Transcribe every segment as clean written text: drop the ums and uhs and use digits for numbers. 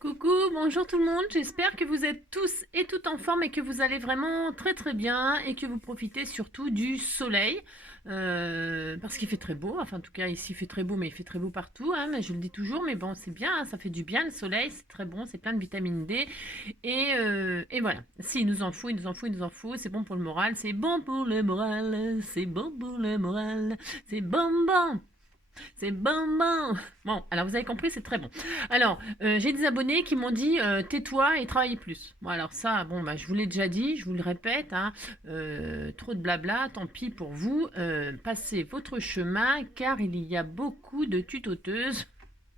Coucou, bonjour tout le monde, j'espère que vous êtes tous et toutes en forme et que vous allez vraiment très très bien et que vous profitez surtout du soleil parce qu'il fait très beau, enfin en tout cas ici il fait très beau mais il fait très beau partout, hein, mais je le dis toujours, mais bon c'est bien, hein, ça fait du bien le soleil, c'est très bon, c'est plein de vitamine D et voilà, si il nous en faut, il nous en faut, il nous en faut, c'est bon pour le moral, c'est bon pour le moral, c'est bon pour le moral, c'est bon bon. C'est bon, bon. Bon, alors vous avez compris, c'est très bon. Alors, j'ai des abonnés qui m'ont dit tais-toi et travaille plus. Bon, alors ça, bon, bah, je vous l'ai déjà dit, je vous le répète, hein, trop de blabla, tant pis pour vous. Passez votre chemin car il y a beaucoup de tutoteuses.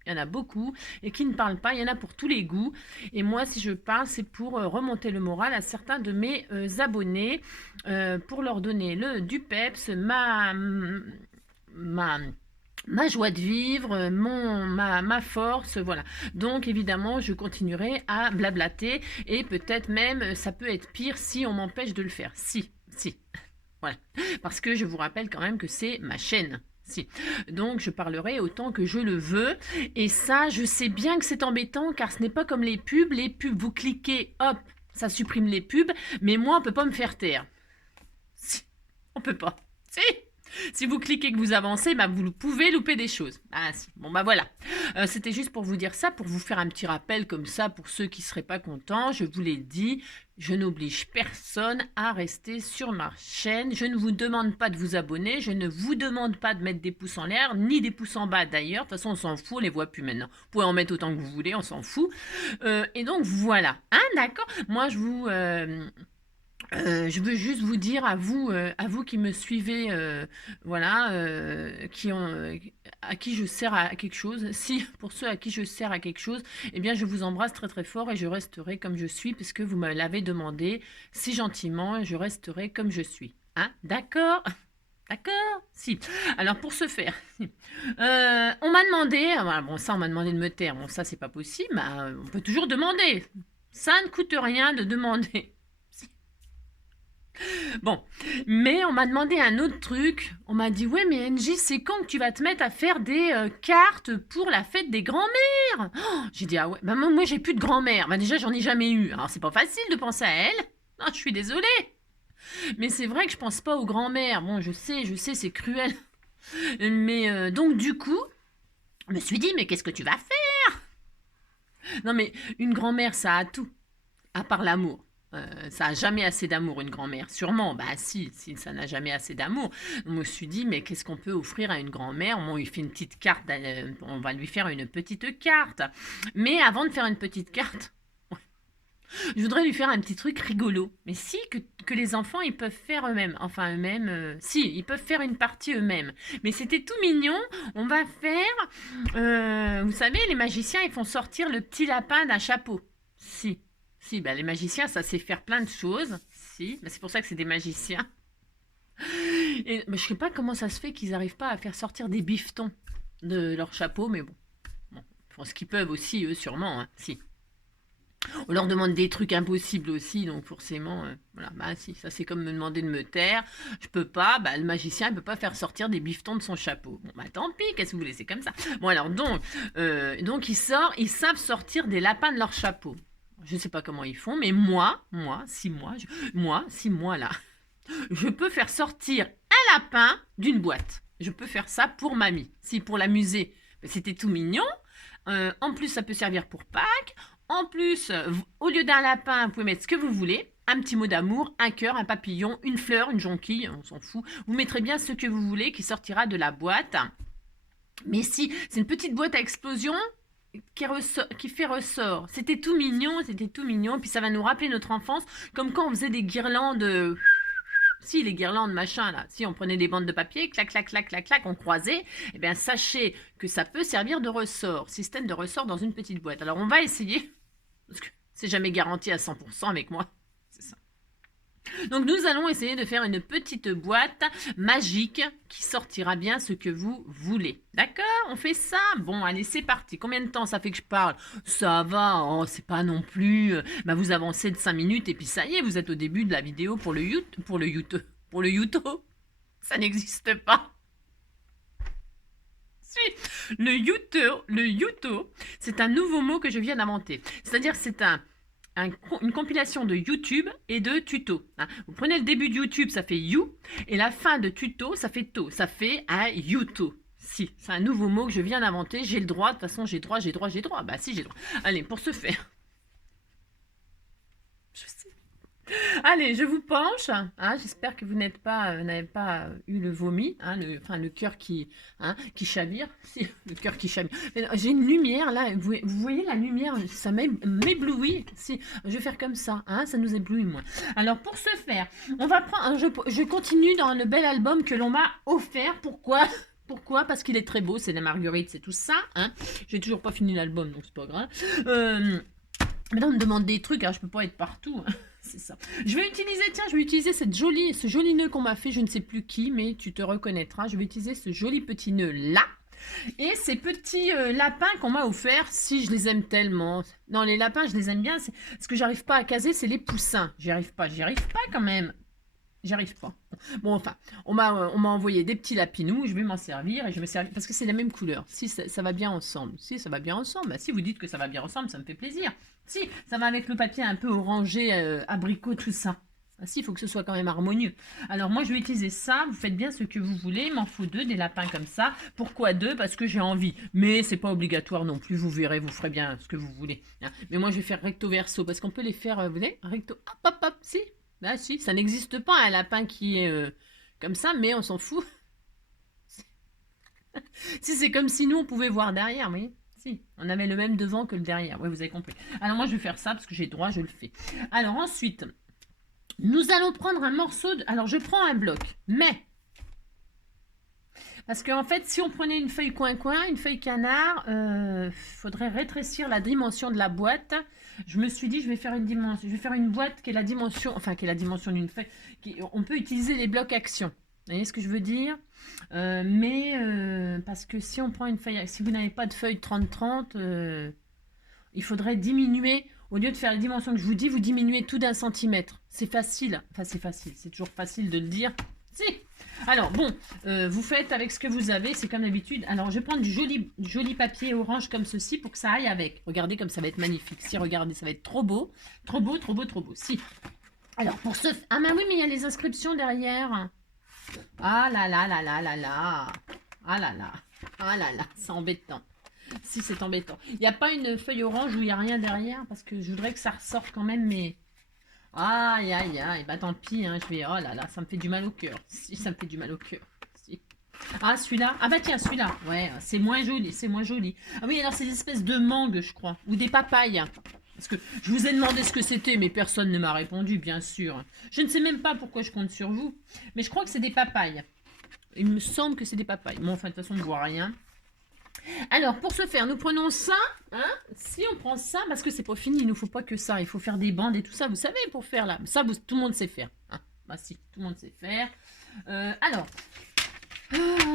Il y en a beaucoup et qui ne parlent pas, il y en a pour tous les goûts. Et moi, si je parle, c'est pour remonter le moral à certains de mes abonnés, pour leur donner du peps, ma ma joie de vivre, ma force, voilà. Donc évidemment, je continuerai à blablater et peut-être même, ça peut être pire si on m'empêche de le faire. Si, voilà. Parce que je vous rappelle quand même que c'est ma chaîne. Si. Donc je parlerai autant que je le veux. Et ça, je sais bien que c'est embêtant car ce n'est pas comme les pubs. Les pubs, vous cliquez, hop, ça supprime les pubs. Mais moi, on peut pas me faire taire. Si. On peut pas. Si. Si vous cliquez que vous avancez, bah vous pouvez louper des choses. Ah si, bon bah voilà. C'était juste pour vous dire ça, pour vous faire un petit rappel comme ça, pour ceux qui ne seraient pas contents. Je vous l'ai dit, je n'oblige personne à rester sur ma chaîne. Je ne vous demande pas de vous abonner, je ne vous demande pas de mettre des pouces en l'air, ni des pouces en bas d'ailleurs. De toute façon, on s'en fout, on les voit plus maintenant. Vous pouvez en mettre autant que vous voulez, on s'en fout. Et donc voilà. Hein, d'accord. Moi, je veux juste vous dire à vous qui me suivez, voilà, à qui je sers à quelque chose. Si pour ceux à qui je sers à quelque chose, eh bien je vous embrasse très très fort et je resterai comme je suis puisque vous me l'avez demandé si gentiment. Je resterai comme je suis. Hein, d'accord? D'accord? Si. Alors pour ce faire, on m'a demandé, voilà, bon ça on m'a demandé de me taire, bon ça c'est pas possible, bah, on peut toujours demander. Ça ne coûte rien de demander. Bon, mais on m'a demandé un autre truc. On m'a dit, ouais, mais NJ, c'est quand que tu vas te mettre à faire des cartes pour la fête des grands-mères? Oh, j'ai dit, ah ouais, bah moi j'ai plus de grand-mère. Bah déjà, j'en ai jamais eu. Alors c'est pas facile de penser à elle. Non, je suis désolée. Mais c'est vrai que je pense pas aux grands-mères. Bon, je sais, c'est cruel. Mais donc du coup, je me suis dit, mais qu'est-ce que tu vas faire? Non, mais une grand-mère, ça a tout, à part l'amour. Ça a jamais assez d'amour, une grand-mère. Sûrement, bah si ça n'a jamais assez d'amour. Je me suis dit, mais qu'est-ce qu'on peut offrir à une grand-mère? On lui fait une petite carte, on va lui faire une petite carte. Mais avant de faire une petite carte, je voudrais lui faire un petit truc rigolo. Mais si, que les enfants, ils peuvent faire eux-mêmes. Enfin, eux-mêmes, si, ils peuvent faire une partie eux-mêmes. Mais c'était tout mignon. On va faire, vous savez, les magiciens, ils font sortir le petit lapin d'un chapeau. Si, bah, les magiciens, ça sait faire plein de choses. Si, bah, c'est pour ça que c'est des magiciens. Et bah, je sais pas comment ça se fait qu'ils n'arrivent pas à faire sortir des bifetons de leur chapeau, mais bon, ils font ce qu'ils peuvent aussi, eux, sûrement. Hein, si. On leur demande des trucs impossibles aussi, donc forcément, voilà, bah si, ça c'est comme me demander de me taire, je peux pas, bah le magicien il peut pas faire sortir des bifetons de son chapeau. Bon bah tant pis, qu'est-ce que vous voulez, c'est comme ça. Bon alors donc ils savent sortir des lapins de leur chapeau. Je sais pas comment ils font, mais si moi là, je peux faire sortir un lapin d'une boîte. Je peux faire ça pour mamie, si pour l'amuser. C'était tout mignon. En plus, ça peut servir pour Pâques. En plus, au lieu d'un lapin, vous pouvez mettre ce que vous voulez. Un petit mot d'amour, un cœur, un papillon, une fleur, une jonquille, on s'en fout. Vous mettrez bien ce que vous voulez qui sortira de la boîte. Mais si, c'est une petite boîte à explosion qui fait ressort. C'était tout mignon. Puis ça va nous rappeler notre enfance, comme quand on faisait des guirlandes. Si, les guirlandes, machin, là, si on prenait des bandes de papier, clac, clac, clac, clac, clac, on croisait, eh bien, sachez que ça peut servir de ressort, système de ressort dans une petite boîte. Alors, on va essayer, parce que c'est jamais garanti à 100% avec moi, c'est ça. Donc, nous allons essayer de faire une petite boîte magique qui sortira bien ce que vous voulez. D'accord? On fait ça? Bon, allez, c'est parti. Combien de temps ça fait que je parle? Ça va, oh, c'est pas non plus... bah, vous avancez de 5 minutes et puis ça y est, vous êtes au début de la vidéo pour le YouTube. Ça n'existe pas. Si. Le yuto, c'est un nouveau mot que je viens d'inventer. C'est-à-dire c'est une compilation de YouTube et de tuto. Hein. Vous prenez le début de YouTube, ça fait you, et la fin de tuto, ça fait to. Ça fait un yuto. Si, c'est un nouveau mot que je viens d'inventer. J'ai le droit, de toute façon, j'ai droit. Bah si, j'ai droit. Allez, pour ce faire. Je sais. Allez, je vous penche. Hein, j'espère que vous n'avez pas eu le vomi, hein, le cœur qui chavire. Si, le cœur qui chavire. J'ai une lumière là. Vous voyez la lumière, ça m'éblouit. Si, je vais faire comme ça. Hein, ça nous éblouit moins. Alors pour ce faire, on va prendre. Je continue dans le bel album que l'on m'a offert. Pourquoi? Parce qu'il est très beau. C'est la Marguerite, c'est tout ça. Hein. J'ai toujours pas fini l'album, donc c'est pas grave. Maintenant, on me demande des trucs. Hein, je peux pas être partout. Hein. C'est ça. Je vais utiliser ce joli nœud qu'on m'a fait, je ne sais plus qui, mais tu te reconnaîtras. Je vais utiliser ce joli petit nœud là. Et ces petits lapins qu'on m'a offerts, si je les aime tellement. Non, les lapins, je les aime bien. Ce que j'arrive pas à caser, c'est les poussins. J'y arrive pas quand même. J'y arrive pas. Bon, enfin, on m'a envoyé des petits lapinous, je vais m'en servir et je vais servir parce que c'est la même couleur. Si ça va bien ensemble. Si ça va bien ensemble, bah, si vous dites que ça va bien ensemble, ça me fait plaisir. Si ça va avec le papier un peu orangé, abricot, tout ça. Ah, si, il faut que ce soit quand même harmonieux. Alors moi, je vais utiliser ça. Vous faites bien ce que vous voulez. Il m'en faut 2, des lapins comme ça. Pourquoi 2? Parce que j'ai envie. Mais c'est pas obligatoire non plus. Vous verrez, vous ferez bien ce que vous voulez. Hein. Mais moi, je vais faire recto verso parce qu'on peut les faire, vous voyez, recto, hop, hop, hop, si. Ah si, ça n'existe pas un lapin qui est comme ça, mais on s'en fout. Si c'est comme si nous on pouvait voir derrière, oui. Si, on avait le même devant que le derrière. Oui, vous avez compris. Alors moi je vais faire ça parce que j'ai droit, je le fais. Alors ensuite, nous allons prendre un morceau de... Alors je prends un bloc, mais... Parce qu'en fait, si on prenait une feuille coin-coin, une feuille canard, faudrait rétrécir la dimension de la boîte. Je me suis dit, je vais faire une boîte qui est la dimension, d'une feuille. On peut utiliser les blocs action. Vous voyez ce que je veux dire? Parce que si on prend une feuille, si vous n'avez pas de feuille 30-30, il faudrait diminuer. Au lieu de faire les dimensions que je vous dis, vous diminuez tout d'1 centimètre. C'est facile. Enfin, c'est facile. C'est toujours facile de le dire. Si. Alors, bon, vous faites avec ce que vous avez, c'est comme d'habitude. Alors, je vais prendre du joli papier orange comme ceci pour que ça aille avec. Regardez comme ça va être magnifique. Si, regardez, ça va être trop beau. Trop beau, trop beau, trop beau. Si. Alors, pour ce... Ah, mais oui, mais il y a les inscriptions derrière. Ah là là là là là là. Ah là là. Ah là là, c'est embêtant. Si, c'est embêtant. Il n'y a pas une feuille orange où il n'y a rien derrière parce que je voudrais que ça ressorte quand même, mais... Aïe, aïe, aïe, bah tant pis, hein, oh là là, ça me fait du mal au cœur. Si, ça me fait du mal au cœur. Si. Ah, celui-là. Ah bah tiens, celui-là. Ouais, c'est moins joli, c'est moins joli. Ah oui, alors c'est des espèces de mangues, je crois. Ou des papayes. Parce que je vous ai demandé ce que c'était, mais personne ne m'a répondu, bien sûr. Je ne sais même pas pourquoi je compte sur vous. Mais je crois que c'est des papayes. Il me semble que c'est des papayes. Bon, enfin, de toute façon, on ne voit rien. Alors, pour ce faire, nous prenons ça. Hein, si on prend ça, parce que c'est pas fini, il ne faut pas que ça. Il faut faire des bandes et tout ça. Vous savez, pour faire là. Ça, tout le monde sait faire. Hein. Bah si, tout le monde sait faire. Alors,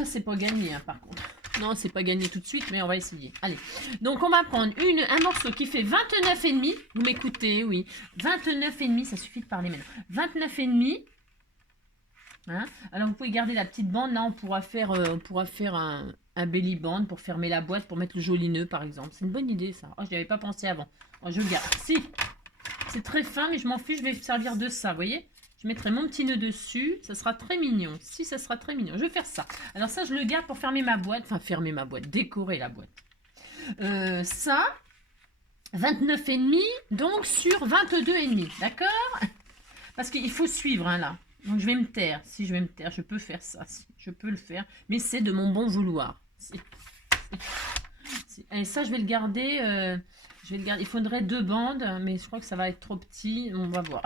c'est pas gagné, hein, par contre. Non, c'est pas gagné tout de suite, mais on va essayer. Allez. Donc, on va prendre un morceau qui fait 29,5. Vous m'écoutez, oui. 29,5, ça suffit de parler maintenant. 29,5. Hein, alors, vous pouvez garder la petite bande. Là, on pourra faire un belly band pour fermer la boîte, pour mettre le joli nœud par exemple. C'est une bonne idée ça. Oh, je n'y avais pas pensé avant. Oh, je le garde. Si, c'est très fin, mais je m'en fiche, je vais servir de ça, vous voyez. Je mettrai mon petit nœud dessus, ça sera très mignon. Si, ça sera très mignon. Je vais faire ça. Alors ça, je le garde pour fermer ma boîte, enfin fermer ma boîte, décorer la boîte. Ça, 29,5, donc sur 22,5, d'accord? Parce qu'il faut suivre, hein, là. Donc je vais me taire. Si je vais me taire, je peux faire ça. Si, je peux le faire, mais c'est de mon bon vouloir. Et ça, je vais le garder. Il faudrait 2 bandes, mais je crois que ça va être trop petit. On va voir.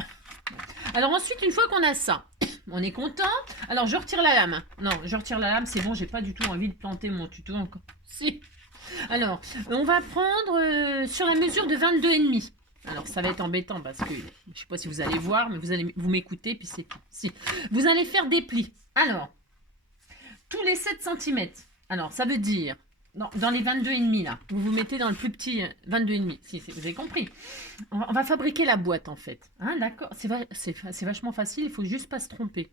Alors ensuite, une fois qu'on a ça, on est content. Alors je retire la lame. Non, je retire la lame, c'est bon. J'ai pas du tout envie de planter mon tuto encore. Si. Alors, on va prendre sur la mesure de 22,5. Alors ça va être embêtant parce que je sais pas si vous allez voir, mais vous m'écoutez puis c'est tout. Si. Vous allez faire des plis. Alors, tous les 7 cm. Alors ça veut dire dans les 22,5 là, vous vous mettez dans le plus petit 22,5. Si, vous avez compris. On va fabriquer la boîte en fait. Hein, d'accord. C'est vachement facile, il faut juste pas se tromper.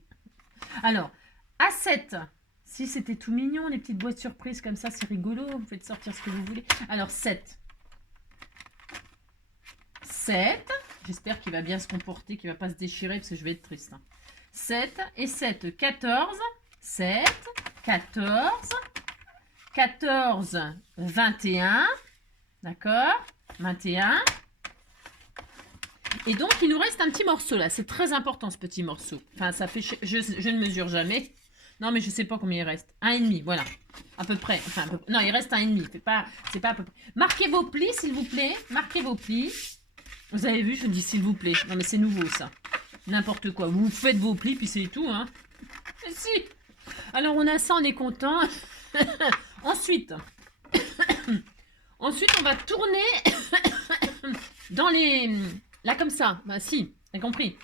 Alors, à 7, Si, c'était tout mignon, les petites boîtes surprises comme ça, c'est rigolo. Vous faites sortir ce que vous voulez. Alors, 7. 7. J'espère qu'il va bien se comporter, qu'il ne va pas se déchirer, parce que je vais être triste. 7 et 7, 14. 7, 14. 14, 21. D'accord? 21. Et donc, il nous reste un petit morceau là. C'est très important, ce petit morceau. Enfin, ça fait... Je ne mesure jamais. Non, mais je ne sais pas combien il reste. 1,5, voilà. À peu près. Enfin, non, il reste 1,5. C'est pas à peu près. Marquez vos plis, s'il vous plaît. Marquez vos plis. Vous avez vu, je dis s'il vous plaît. Non, mais c'est nouveau, ça. N'importe quoi. Vous faites vos plis, puis c'est tout, hein. Mais si. Alors, on a ça, on est content. Ensuite, on va tourner dans les... Là, comme ça. Bah, si, t'as compris.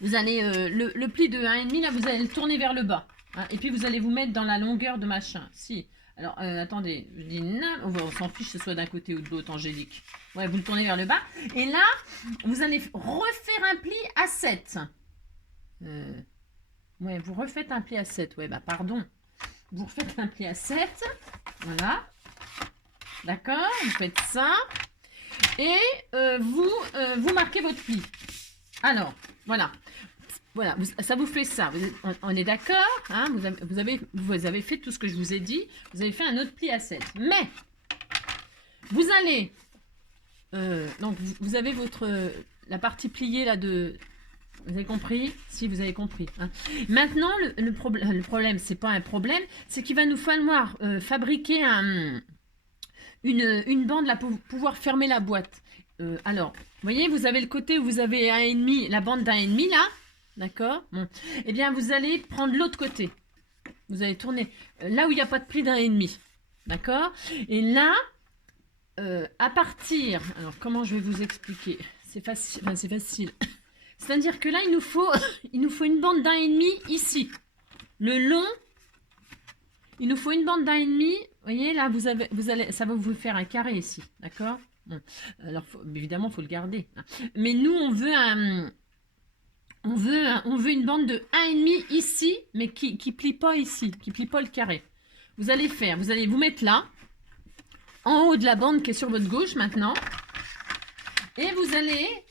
Vous allez, le pli de 1,5, là, vous allez le tourner vers le bas. Hein, et puis, vous allez vous mettre dans la longueur de machin. Si. Alors, attendez. Je dis, on s'en fiche que ce soit d'un côté ou de l'autre, Angélique. Ouais, vous le tournez vers le bas. Et là, vous allez refaire un pli à 7. Ouais, vous refaites un pli à 7. Ouais, bah, pardon. Vous refaites un pli à 7. Voilà. D'accord, vous faites ça. Et vous marquez votre pli. Alors, voilà. Voilà, ça vous fait ça. On est d'accord, hein, vous avez fait tout ce que je vous ai dit. Vous avez fait un autre pli à 7. Mais, vous allez... donc, vous avez la partie pliée là de... Vous avez compris? Si, vous avez compris. Hein. Maintenant, le problème, c'est pas un problème, c'est qu'il va nous falloir fabriquer une bande là pour pouvoir fermer la boîte. Alors, vous voyez, vous avez le côté où vous avez 1,5, la bande d'1,5 là. D'accord? Bon. Eh bien, vous allez prendre l'autre côté. Vous allez tourner là où il n'y a pas de pli d'1,5. D'accord? Et là, à partir... Alors, comment je vais vous expliquer? C'est facile. Enfin, c'est facile. C'est-à-dire que là, il nous faut une bande d'1,5 ici. Le long, il nous faut une bande d'1,5. Vous voyez, là, ça va vous faire un carré ici. D'accord? Bon. Alors, évidemment, il faut le garder. Mais nous, on veut une bande de 1,5 ici, mais qui plie pas ici, qui plie pas le carré. Vous allez vous mettre là, en haut de la bande qui est sur votre gauche maintenant. Et vous allez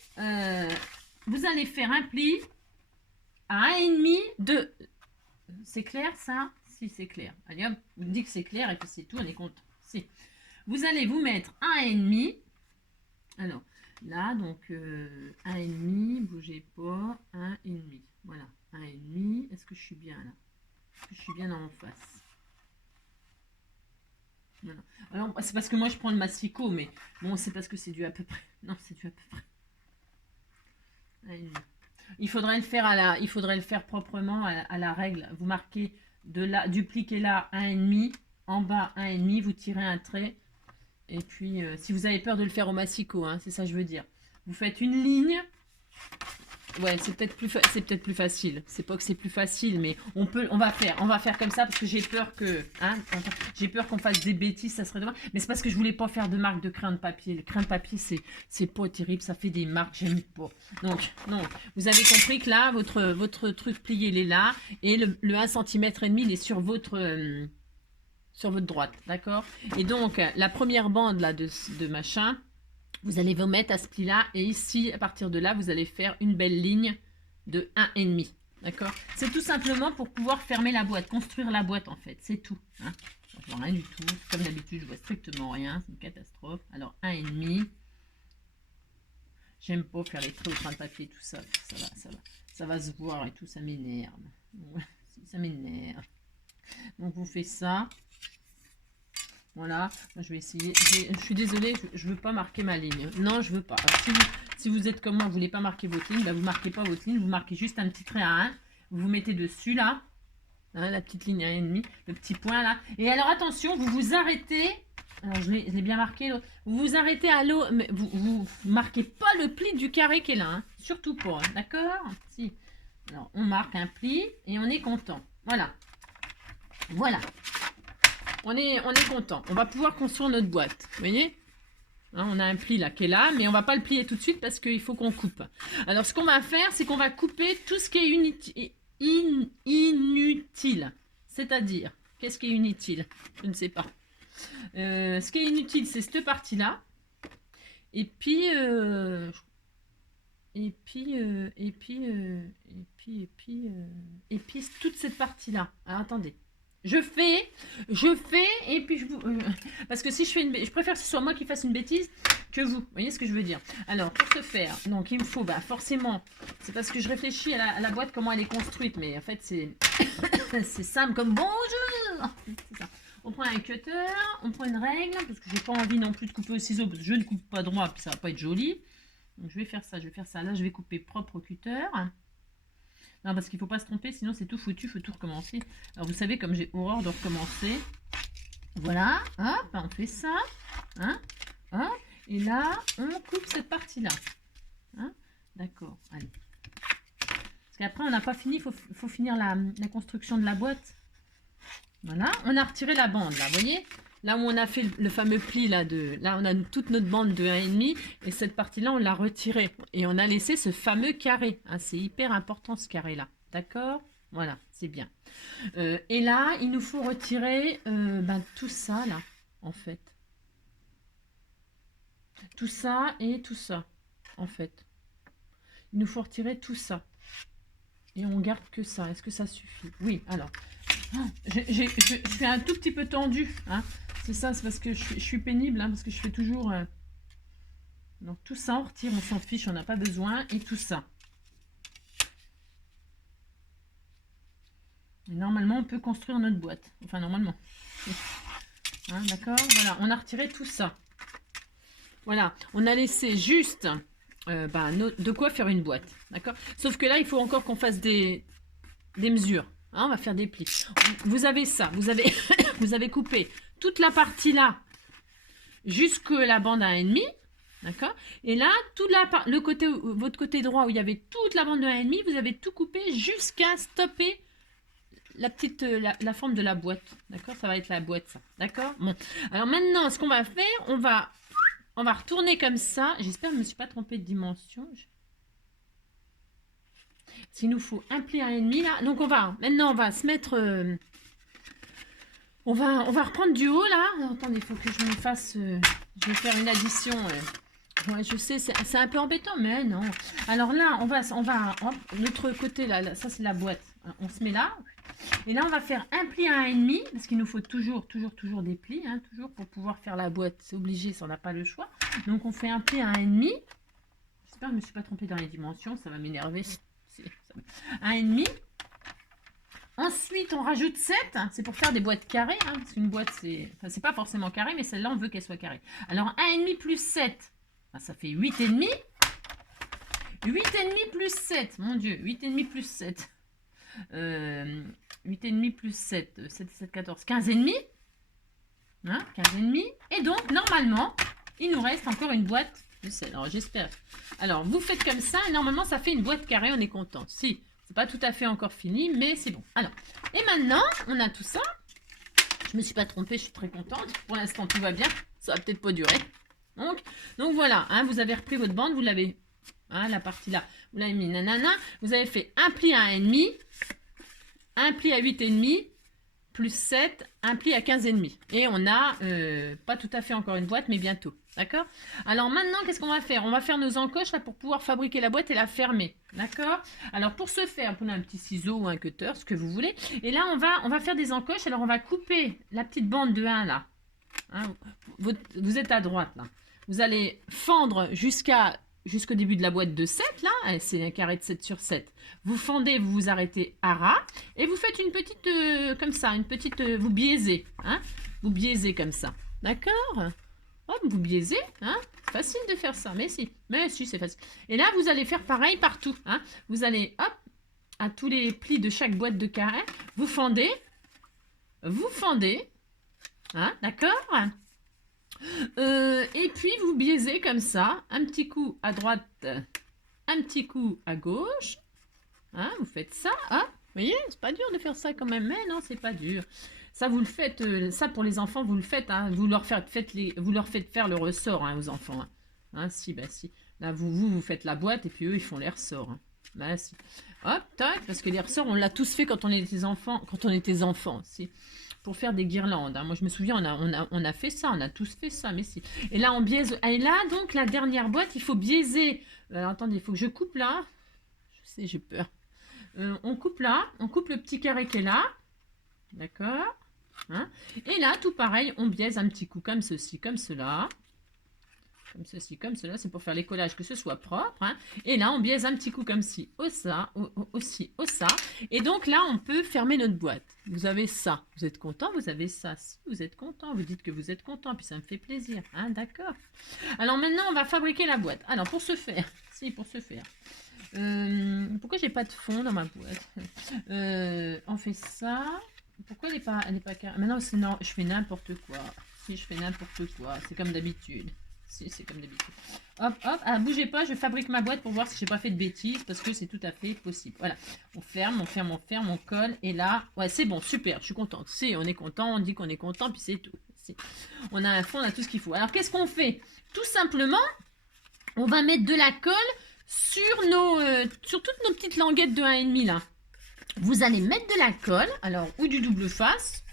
faire un pli à 1,5 de... C'est clair ça? Si, c'est clair. Allez hop, vous me dites que c'est clair et que c'est tout, on est content. Si. Vous allez vous mettre 1,5. Alors, là, donc 1,5, bougez pas, 1,5. Voilà, 1,5. Est-ce que je suis bien là? Est-ce que je suis bien en face? Voilà. Alors, c'est parce que moi je prends le massicot, mais bon, c'est parce que c'est dû à peu près. Non, c'est dû à peu près. 1,5. Il faudrait le faire proprement à la règle. Vous marquez du pli qui est là 1,5, en bas 1,5, vous tirez un trait. Et puis, si vous avez peur de le faire au massicot, hein, c'est ça que je veux dire. Vous faites une ligne. Ouais, c'est peut-être plus facile. C'est pas que c'est plus facile, mais on va faire comme ça parce que j'ai peur qu'on fasse des bêtises, ça serait dommage. Mais c'est parce que je voulais pas faire de marque de crayon de papier. Le crayon de papier, c'est pas terrible, ça fait des marques, j'aime pas. Donc, non, vous avez compris que là, votre truc plié, il est là, et le 1 cm et demi, il est sur votre droite, d'accord? Et donc, la première bande là de machin, vous allez vous mettre à ce pli-là, et ici, à partir de là, vous allez faire une belle ligne de 1,5, d'accord? C'est tout simplement pour pouvoir fermer la boîte, construire la boîte en fait, c'est tout. Hein? Je vois rien du tout, comme d'habitude, je vois strictement rien, c'est une catastrophe. Alors, 1,5. J'aime pas faire les traits au crayon de papier, tout ça, ça va se voir et tout, ça m'énerve. Ça m'énerve. Donc, vous faites ça. Voilà, moi, je vais essayer. Je suis désolée, je ne veux pas marquer ma ligne. Non, je ne veux pas. Alors, si vous êtes comme moi, vous ne voulez pas marquer votre ligne, ben vous ne marquez pas votre ligne, vous marquez juste un petit trait à 1. Vous vous mettez dessus, là. Hein, la petite ligne à 1,5, le petit point, là. Et alors, attention, vous vous arrêtez. Alors, je l'ai bien marqué. Vous vous arrêtez à l'eau, mais vous ne marquez pas le pli du carré qui est là. Hein. Surtout pas, hein, d'accord? Si. Alors, on marque un pli et on est content. Voilà. Voilà. On est content. On va pouvoir construire notre boîte. Vous voyez, hein, on a un pli là qui est là, mais on va pas le plier tout de suite parce qu'il faut qu'on coupe. Alors, ce qu'on va faire, c'est qu'on va couper tout ce qui est inutile. C'est-à-dire, qu'est-ce qui est inutile? Je ne sais pas. Ce qui est inutile, c'est cette partie-là. Et puis, toute cette partie-là. Alors, attendez. Je fais, et puis parce que si je fais je préfère que ce soit moi qui fasse une bêtise que vous. Vous voyez ce que je veux dire? Alors, pour ce faire, donc il me faut, forcément, c'est parce que je réfléchis à la boîte, comment elle est construite, mais en fait, c'est c'est simple comme bonjour. On prend un cutter, on prend une règle, parce que j'ai pas envie non plus de couper au ciseau, parce que je ne coupe pas droit, puis ça va pas être joli. Donc, je vais faire ça. Là, je vais couper propre au cutter. Non, parce qu'il ne faut pas se tromper, sinon c'est tout foutu, il faut tout recommencer. Alors vous savez, comme j'ai horreur de recommencer. Voilà, hop, on fait ça. Hein, hop, et là, on coupe cette partie-là. Hein, d'accord, allez. Parce qu'après, on n'a pas fini, il faut finir la construction de la boîte. Voilà, on a retiré la bande, là, vous voyez? Là où on a fait le fameux pli, là, on a toute notre bande de 1,5. Et cette partie-là, on l'a retirée. Et on a laissé ce fameux carré. Hein, c'est hyper important, ce carré-là. D'accord? Voilà, c'est bien. Et là, il nous faut retirer tout ça, là, en fait. Tout ça et tout ça, en fait. Il nous faut retirer tout ça. Et on garde que ça. Est-ce que ça suffit? Oui, alors. Je suis un tout petit peu tendue, hein. C'est ça, c'est parce que je suis pénible, hein, parce que je fais toujours... Donc tout ça, on retire, on s'en fiche, on n'a pas besoin. Et tout ça. Et normalement, on peut construire notre boîte. Enfin, normalement. Hein, d'accord? Voilà, on a retiré tout ça. Voilà, on a laissé juste de quoi faire une boîte. D'accord? Sauf que là, il faut encore qu'on fasse des mesures. Hein, on va faire des plis. Vous avez ça, vous avez coupé toute la partie là jusque la bande à 1,5, d'accord? Et là, votre côté droit où il y avait toute la bande de 1,5, vous avez tout coupé jusqu'à stopper la petite la forme de la boîte, d'accord? Ça va être la boîte, ça, d'accord? Bon, alors maintenant, ce qu'on va faire, on va retourner comme ça. J'espère que je ne me suis pas trompée de dimension. S'il nous faut un pli à 1,5 là. Donc maintenant on va se mettre... on va reprendre du haut là. Attendez, il faut que je me fasse... je vais faire une addition. Ouais, je sais, c'est un peu embêtant, mais non. Alors là, on va hop, l'autre côté là, ça c'est la boîte. On se met là. Et là, on va faire un pli à 1,5 parce qu'il nous faut toujours des plis, hein, toujours pour pouvoir faire la boîte. C'est obligé, ça on n'a pas le choix. Donc on fait un pli à 1,5. J'espère que je ne me suis pas trompée dans les dimensions, ça va m'énerver. 1,5. Ensuite, on rajoute 7. C'est pour faire des boîtes carrées. Hein, parce qu'une boîte, c'est pas forcément carré, mais celle-là, on veut qu'elle soit carrée. Alors, 1,5 plus 7, ça fait 8,5. 8,5 plus 7. Mon Dieu, 8,5 plus 7. 8,5 plus 7. 7, 7, 14. 15,5. Hein, 15,5. Et donc, normalement, il nous reste encore une boîte. Alors j'espère. Alors vous faites comme ça et normalement ça fait une boîte carrée, on est content. Si, c'est pas tout à fait encore fini, mais c'est bon. Alors, et maintenant on a tout ça. Je me suis pas trompée, je suis très contente. Pour l'instant tout va bien, ça va peut-être pas durer. Donc voilà, hein, vous avez repris votre bande, vous l'avez, hein, la partie là, vous l'avez mis nanana. Vous avez fait un pli à 1,5, un pli à 8,5, plus 7, un pli à 15,5. Et on a pas tout à fait encore une boîte, mais bientôt. D'accord? Alors maintenant, qu'est-ce qu'on va faire? On va faire nos encoches là pour pouvoir fabriquer la boîte et la fermer. D'accord? Alors pour ce faire, prenez un petit ciseau ou un cutter, ce que vous voulez. Et là, on va faire des encoches. Alors on va couper la petite bande de 1 là. Hein, vous êtes à droite là. Vous allez fendre jusqu'au début de la boîte de 7 là. C'est un carré de 7 sur 7. Vous fendez, vous vous arrêtez à ras. Et vous faites une petite, comme ça, une petite, vous biaisez. Hein, vous biaisez comme ça. D'accord? Hop, vous biaisez, hein? C'est facile de faire ça, mais si, c'est facile. Et là, vous allez faire pareil partout, hein? Vous allez, hop, à tous les plis de chaque boîte de carré, vous fendez, hein? D'accord? Et puis, vous biaisez comme ça, un petit coup à droite, un petit coup à gauche, hein? Vous faites ça, hein? Vous voyez, c'est pas dur de faire ça quand même, mais non, c'est pas dur. Ça, vous le faites, ça pour les enfants, vous le faites, hein, vous leur faites faire le ressort, hein, aux enfants. Hein. Hein, si, bah si. Là, vous faites la boîte et puis eux, ils font les ressorts. Hein. Bah, si. Hop, tac, parce que les ressorts, on l'a tous fait quand on était enfants. Quand on était enfants, si. Pour faire des guirlandes. Hein. Moi, je me souviens, on a fait ça, on a tous fait ça, mais si. Et là, on biaise. Et là, donc, la dernière boîte, il faut biaiser. Alors, attendez, il faut que je coupe là. Je sais, j'ai peur. On coupe là, on coupe le petit carré qui est là. D'accord, hein. Et là, tout pareil, on biaise un petit coup comme ceci, comme cela. Comme ceci, comme cela, c'est pour faire les collages, que ce soit propre. Hein. Et là, on biaise un petit coup comme ci, au ça, aussi, au ça. Et donc là, on peut fermer notre boîte. Vous avez ça. Vous êtes content, vous avez ça. Si vous êtes content, vous dites que vous êtes content, puis ça me fait plaisir. Hein, d'accord. Alors maintenant, on va fabriquer la boîte. Alors, pour ce faire, pourquoi j'ai pas de fond dans ma boîte? On fait ça. Pourquoi elle est pas carrée? Maintenant, sinon, je fais n'importe quoi. Si je fais n'importe quoi, c'est comme d'habitude. Si, c'est comme d'habitude. Hop, hop. Ah, bougez pas, je fabrique ma boîte pour voir si j'ai pas fait de bêtises, parce que c'est tout à fait possible. Voilà. On ferme, on colle. Et là, ouais, c'est bon, super, je suis contente. Si, on est content, on dit qu'on est content, puis c'est tout. Si. On a un fond, on a tout ce qu'il faut. Alors, qu'est-ce qu'on fait? Tout simplement, on va mettre de la colle sur toutes nos petites languettes de 1,5 là. Vous allez mettre de la colle, alors, ou du double face.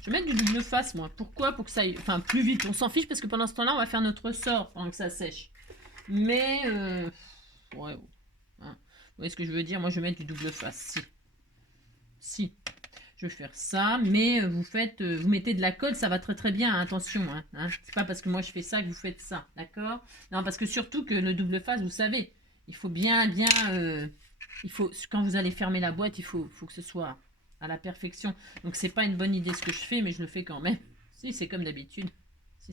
Je vais mettre du double face, moi. Pourquoi? Pour que ça aille, enfin, plus vite. On s'en fiche parce que pendant ce temps-là, on va faire notre ressort pendant que ça sèche. Mais, ouais. Hein. Vous voyez ce que je veux dire? Moi, je vais mettre du double face. Si. Je vais faire ça, mais vous mettez de la colle, ça va très très bien, hein, attention. Hein. C'est pas parce que moi je fais ça que vous faites ça, d'accord? Non, parce que surtout que le double face, vous savez, il faut bien, quand vous allez fermer la boîte, il faut que ce soit à la perfection. Donc c'est pas une bonne idée ce que je fais, mais je le fais quand même. Si, c'est comme d'habitude. Si.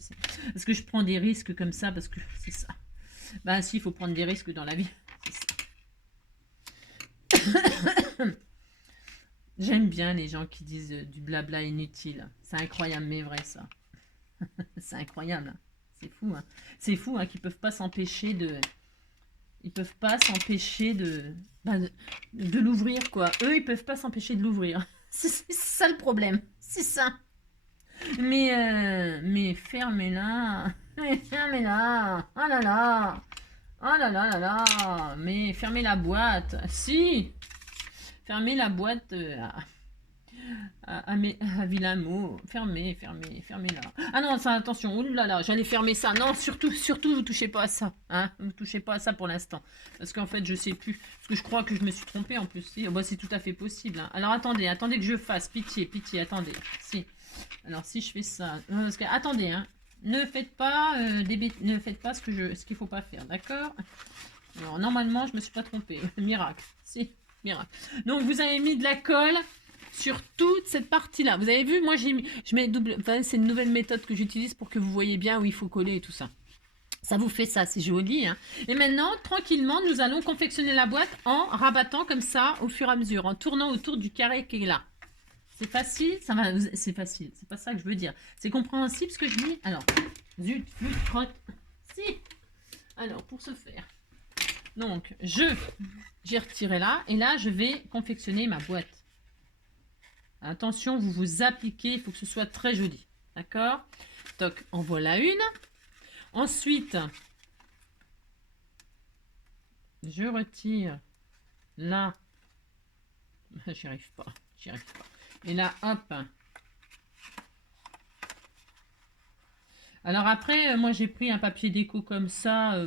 Parce que je prends des risques comme ça, parce que c'est ça. Bah si, il faut prendre des risques dans la vie. C'est ça. J'aime bien les gens qui disent du blabla inutile. C'est incroyable, mais vrai ça. C'est incroyable. C'est fou. Hein. C'est fou hein, qu'ils peuvent pas s'empêcher de... Ils peuvent pas s'empêcher de l'ouvrir, quoi. Eux, ils peuvent pas s'empêcher de l'ouvrir. C'est ça le problème. C'est ça. Mais fermez-la. Fermez-la. Oh là là. Oh là là là là. Mais fermez la boîte. Si. Fermez la boîte à Villamot. Fermez-la. Ah non, ça, attention. Ouh là là, j'allais fermer ça. Non, surtout, vous touchez pas à ça. Hein, vous touchez pas à ça pour l'instant. Parce qu'en fait, je sais plus. Parce que je crois que je me suis trompée en plus. Si, bah, c'est tout à fait possible. Hein. Alors, attendez que je fasse. Pitié, attendez. Si. Alors, si je fais ça. Non, parce que, attendez, hein. Ne faites pas ne faites pas ce qu'il faut pas faire, d'accord? Alors, normalement, je me suis pas trompée. Miracle. Si. Miracle. Donc vous avez mis de la colle sur toute cette partie là. Vous avez vu, moi je mets double. Enfin, c'est une nouvelle méthode que j'utilise pour que vous voyez bien où il faut coller et tout ça. Ça vous fait ça, c'est joli. Hein. Et maintenant, tranquillement, nous allons confectionner la boîte en rabattant comme ça au fur et à mesure, en tournant autour du carré qui est là. C'est facile, ça va. C'est facile. C'est pas ça que je veux dire. C'est compréhensible ce que je dis. Alors, zut, flûte, crotte. Si. Alors, pour ce faire. Donc, j'ai retiré là, et là, je vais confectionner ma boîte. Attention, vous vous appliquez, il faut que ce soit très joli. D'accord? Donc, en voilà une. Ensuite, je retire là. J'y arrive pas. Et là, hop. Alors après, moi, j'ai pris un papier déco comme ça.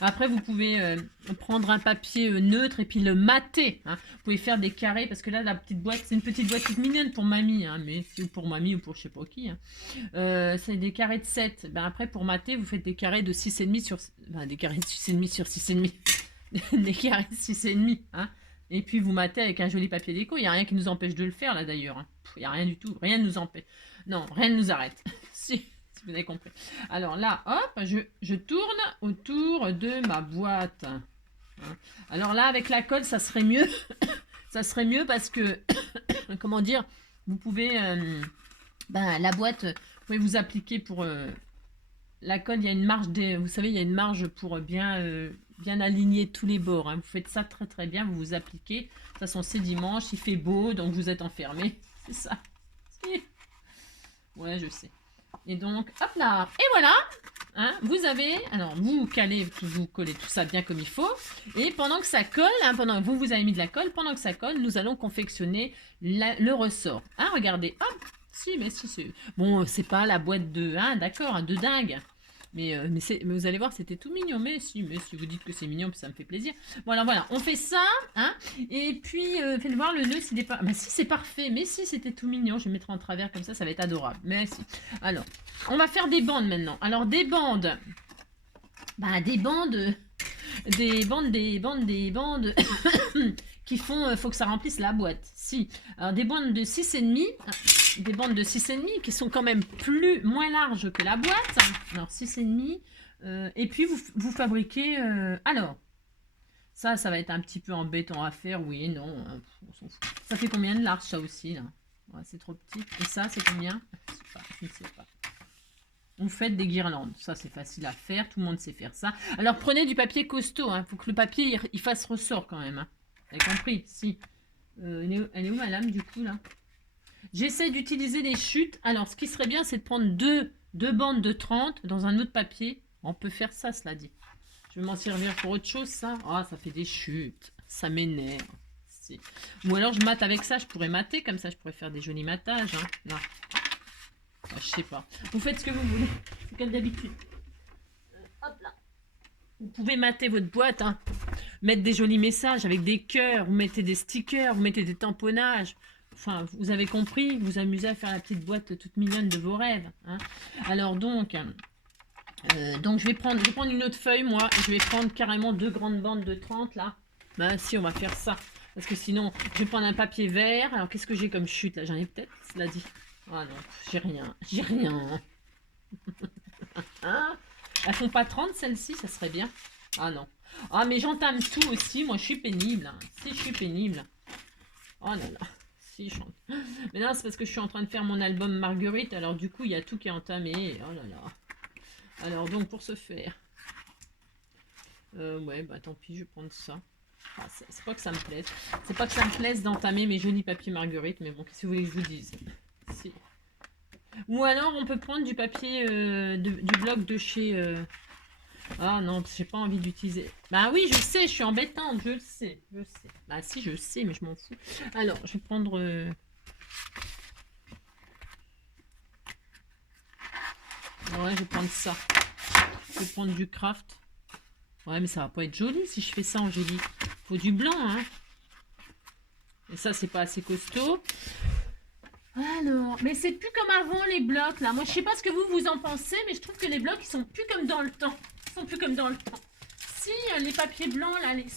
Après, vous pouvez prendre un papier neutre et puis le mater. Hein. Vous pouvez faire des carrés parce que là, la petite boîte, c'est une petite boîte toute mignonne pour mamie. Hein, mais ou pour mamie ou pour je sais pas qui. Hein. C'est des carrés de 7. Ben, après, pour mater, vous faites des carrés de 6,5 sur... Ben, des carrés de 6,5 sur 6,5. Des carrés de 6,5. Hein. Et puis, vous matez avec un joli papier déco. Il n'y a rien qui nous empêche de le faire, là, d'ailleurs. Hein. Il n'y a rien du tout. Rien ne nous empêche. Non, rien ne nous arrête. Si. Vous avez compris. Alors là, hop, je tourne autour de ma boîte. Alors là, avec la colle, ça serait mieux. Ça serait mieux parce que, comment dire, vous pouvez, la boîte, vous pouvez vous appliquer pour la colle. Il y a une marge, vous savez, il y a une marge pour bien aligner tous les bords. Hein. Vous faites ça très très bien, vous vous appliquez. De toute façon, c'est dimanche, il fait beau, donc vous êtes enfermés. C'est ça. Ouais, je sais. Et donc, hop là. Et voilà. hein, vous avez, alors vous calez, vous collez tout ça bien comme il faut, et pendant que ça colle, hein, pendant vous avez mis de la colle, pendant que ça colle, nous allons confectionner le ressort. Hein, regardez, hop, si, mais si, c'est... Bon, c'est pas la boîte de, hein, d'accord, hein, de dingue. Mais vous allez voir, c'était tout mignon. Mais si vous dites que c'est mignon, puis ça me fait plaisir. Bon, alors voilà, on fait ça, hein. Et puis, faites voir le nœud s'il est pas... Bah si, c'est parfait. Mais si, c'était tout mignon. Je vais mettre en travers comme ça va être adorable. Mais si. Alors, on va faire des bandes maintenant. Alors, des bandes. Bah, des bandes qui font, faut que ça remplisse la boîte. Si. Alors, des bandes de 6,5, des bandes de 6,5 qui sont quand même moins larges que la boîte. Alors, 6,5. Et puis, vous fabriquez... alors, ça va être un petit peu embêtant à faire. Oui, non, on s'en fout. Ça fait combien de large, ça aussi, là? Ouais, c'est trop petit. Et ça, c'est combien? Je ne sais pas. Vous faites des guirlandes. Ça, c'est facile à faire. Tout le monde sait faire ça. Alors, prenez du papier costaud. Il faut que le papier, il fasse ressort quand même. Hein. Vous avez compris? Si. Elle est où ma lame, du coup, là? J'essaie d'utiliser des chutes. Alors, ce qui serait bien, c'est de prendre deux bandes de 30 dans un autre papier. On peut faire ça, cela dit. Je vais m'en servir pour autre chose, ça. Ah, ça fait des chutes. Ça m'énerve. Si. Ou alors, je mate avec ça. Je pourrais mater. Comme ça, je pourrais faire des jolis matages. Hein. Là. Ah, je sais pas. Vous faites ce que vous voulez. C'est comme d'habitude. Hop là. Vous pouvez mater votre boîte. Hein. Mettre des jolis messages avec des cœurs. Vous mettez des stickers. Vous mettez des tamponnages. Enfin, vous avez compris. Vous amusez à faire la petite boîte toute mignonne de vos rêves. Hein. Alors donc... je vais prendre une autre feuille, moi. Je vais prendre carrément 2 grandes bandes de 30, là. Bah si, on va faire ça. Parce que sinon, je vais prendre un papier vert. Alors, qu'est-ce que j'ai comme chute, là? J'en ai peut-être, cela dit. Ah non, j'ai rien. J'ai rien. Hein? Elles font pas 30, celles-ci, ça serait bien. Ah non. Ah, mais j'entame tout aussi. Moi, je suis pénible. Hein. Si, je suis pénible. Oh là là. Si, je chante. Mais non, c'est parce que je suis en train de faire mon album Marguerite. Alors, du coup, il y a tout qui est entamé. Oh là là. Alors donc pour ce faire, ouais bah tant pis, je vais prendre ça. Ah, c'est pas que ça me plaise, c'est pas que ça me plaise d'entamer mes jolis papiers Marguerite, mais bon, qu'est-ce que vous voulez que je vous dise? Si. Ou alors on peut prendre du papier du bloc de chez... Ah non, j'ai pas envie d'utiliser. Bah oui, je sais, je suis embêtante, je le sais, je sais. Bah si, je sais, mais je m'en fous. Alors, je vais prendre... Ouais, je vais prendre ça. Je vais prendre du craft. Ouais, mais ça va pas être joli si je fais ça, Angélique. Faut du blanc, hein. Et ça, c'est pas assez costaud. Alors, mais c'est plus comme avant, les blocs, là. Moi, je sais pas ce que vous en pensez, mais je trouve que les blocs, ils sont plus comme dans le temps. Ils sont plus comme dans le temps. Si, les papiers blancs, là, ils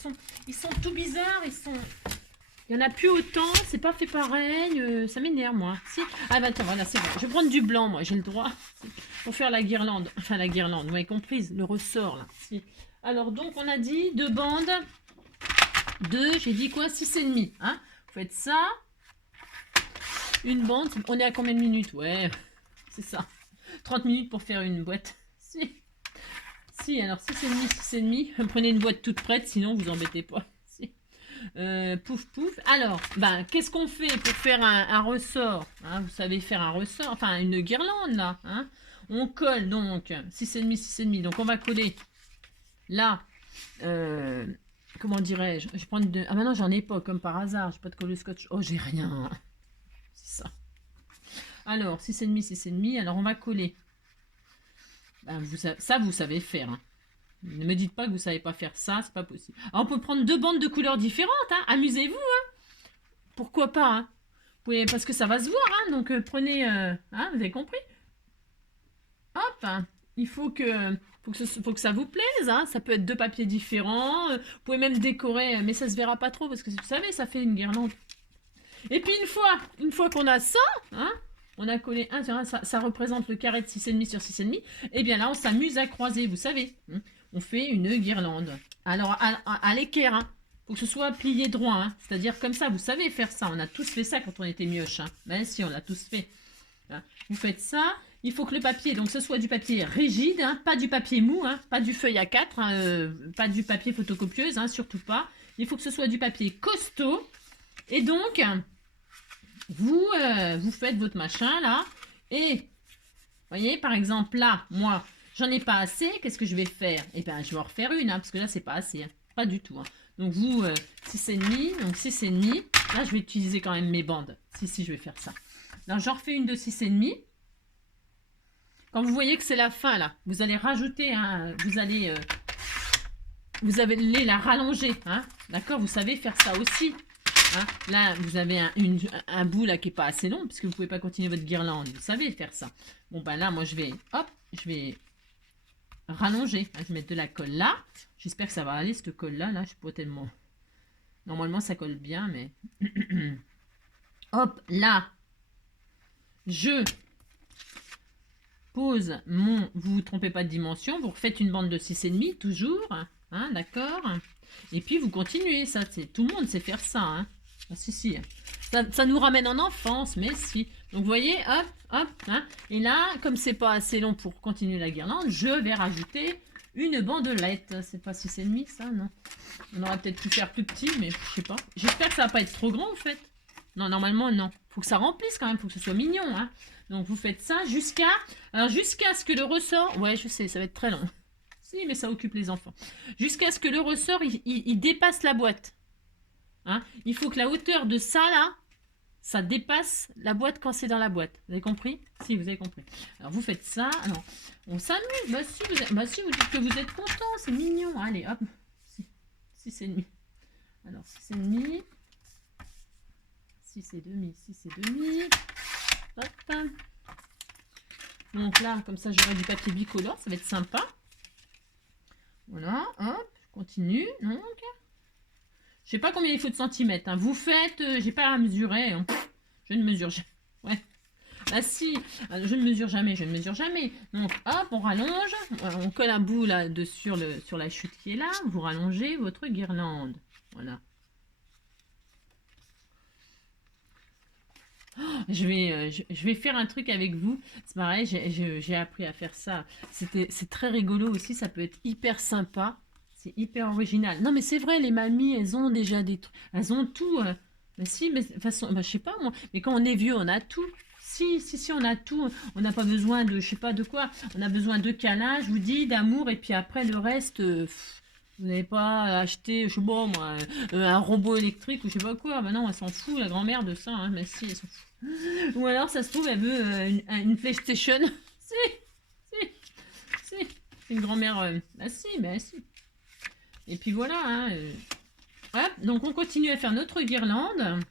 sont tout bizarres, il n'y en a plus autant, c'est pas fait pareil, ça m'énerve moi. Si. Ah bah attends, voilà, c'est bon. Je vais prendre du blanc, moi, j'ai le droit. Pour faire la guirlande. Enfin, la guirlande, vous avez compris, le ressort, là. Si. Alors, donc, on a dit 2 bandes. 2, j'ai dit quoi? 6,5. Hein? Vous faites ça. Une bande, on est à combien de minutes? Ouais, c'est ça. 30 minutes pour faire une boîte. Si. Si, alors 6,5. Prenez une boîte toute prête, sinon vous embêtez pas. Pouf pouf. Alors, qu'est-ce qu'on fait pour faire un ressort, hein? Vous savez faire un ressort, enfin une guirlande là. Hein? On colle donc 6,5. Donc on va coller là. Comment dirais-je? Je prends ah maintenant j'en ai pas comme par hasard. J'ai pas de colle scotch. Oh j'ai rien. C'est ça. Alors 6,5. Alors on va coller. Ça vous savez faire. Hein. Ne me dites pas que vous savez pas faire ça, c'est pas possible. Alors, on peut prendre 2 bandes de couleurs différentes, hein. Amusez-vous, hein. Pourquoi pas, hein. Vous pouvez, parce que ça va se voir, hein. Donc prenez, hein, vous avez compris. Hop, hein. Il faut que ça vous plaise, hein. Ça peut être 2 papiers différents. Vous pouvez même décorer, mais ça se verra pas trop parce que vous savez, ça fait une guirlande. Et puis une fois qu'on a ça, hein. On a collé ça représente le carré de 6,5 sur 6,5. Et bien là, on s'amuse à croiser, vous savez. Hein. On fait une guirlande. Alors, à l'équerre, hein. Faut que ce soit plié droit. Hein. C'est-à-dire comme ça, vous savez faire ça. On a tous fait ça quand on était mioche. Hein. Ben si, on l'a tous fait. Hein. Vous faites ça. Il faut que le papier, donc ce soit du papier rigide, hein, pas du papier mou, hein, pas du feuille A4, hein, pas du papier photocopieuse, hein, surtout pas. Il faut que ce soit du papier costaud. Et donc, vous faites votre machin là. Et, vous voyez, par exemple, là, moi... J'en ai pas assez, qu'est-ce que je vais faire? Eh bien, je vais en refaire une, hein, parce que là, c'est pas assez. Hein. Pas du tout. Hein. Donc, vous, 6,5. Donc, 6,5. Là, je vais utiliser quand même mes bandes. Si, je vais faire ça. Alors, j'en refais une de 6,5. Quand vous voyez que c'est la fin, là, vous allez rajouter, hein, vous allez la rallonger. Hein, d'accord? Vous savez faire ça aussi. Hein. Là, vous avez un bout là qui n'est pas assez long, puisque vous ne pouvez pas continuer votre guirlande. Vous savez faire ça. Bon, ben là, moi, je vais rallonger. Je vais mettre de la colle là. J'espère que ça va aller, cette colle-là. Là, je suis pas tellement... Normalement, ça colle bien, mais... Hop, là. Je pose mon... Vous ne vous trompez pas de dimension. Vous refaites une bande de 6,5, toujours. Hein, d'accord. Et puis, vous continuez. Ça, tout le monde sait faire ça. Hein. Ah, si. Ça nous ramène en enfance, mais si. Donc, vous voyez, hop, hop. Hein. Et là, comme c'est pas assez long pour continuer la guirlande, je vais rajouter une bandelette. C'est pas 6,5, ça, non? On aurait peut-être pu faire plus petit, mais je sais pas. J'espère que ça va pas être trop grand, en fait. Non, normalement, non. Faut que ça remplisse quand même, faut que ce soit mignon. Hein. Donc, vous faites ça jusqu'à ce que le ressort... Ouais, je sais, ça va être très long. Si, mais ça occupe les enfants. Jusqu'à ce que le ressort, il dépasse la boîte. Hein. Il faut que la hauteur de ça, là, ça dépasse la boîte quand c'est dans la boîte. Vous avez compris? Si, vous avez compris. Alors, vous faites ça. Alors, on s'amuse. Bah si, vous dites que vous êtes content. C'est mignon. Allez, hop. 6,5. Alors, 6,5. 6,5. 6,5. Hop. Donc là, comme ça, j'aurai du papier bicolore. Ça va être sympa. Voilà, hop, je continue. Donc, je sais pas combien il faut de centimètres. Hein. Vous faites, j'ai pas à mesurer. Hein. Je ne mesure jamais. Ouais. Ah si, je ne mesure jamais, Donc, hop, on rallonge. On colle un bout là sur la chute qui est là. Vous rallongez votre guirlande. Voilà. Oh, je vais faire un truc avec vous. C'est pareil, j'ai appris à faire ça. C'est très rigolo aussi, ça peut être hyper sympa. C'est hyper original. Non mais c'est vrai, les mamies, elles ont déjà des trucs. Elles ont tout. Bah si, mais de toute façon, bah, je sais pas moi. Mais quand on est vieux, on a tout. Si, on a tout. On n'a pas besoin de, je sais pas de quoi. On a besoin de câlin, je vous dis, d'amour. Et puis après, le reste... vous n'avez pas acheté, je sais pas moi, un robot électrique ou je sais pas quoi. Bah non, elle s'en fout, la grand-mère de ça. Hein. Mais si, elle s'en fout. Ou alors, ça se trouve, elle veut une PlayStation. si. C'est une grand-mère. Bah si, mais si. Et puis voilà. Hein, hop, donc on continue à faire notre guirlande.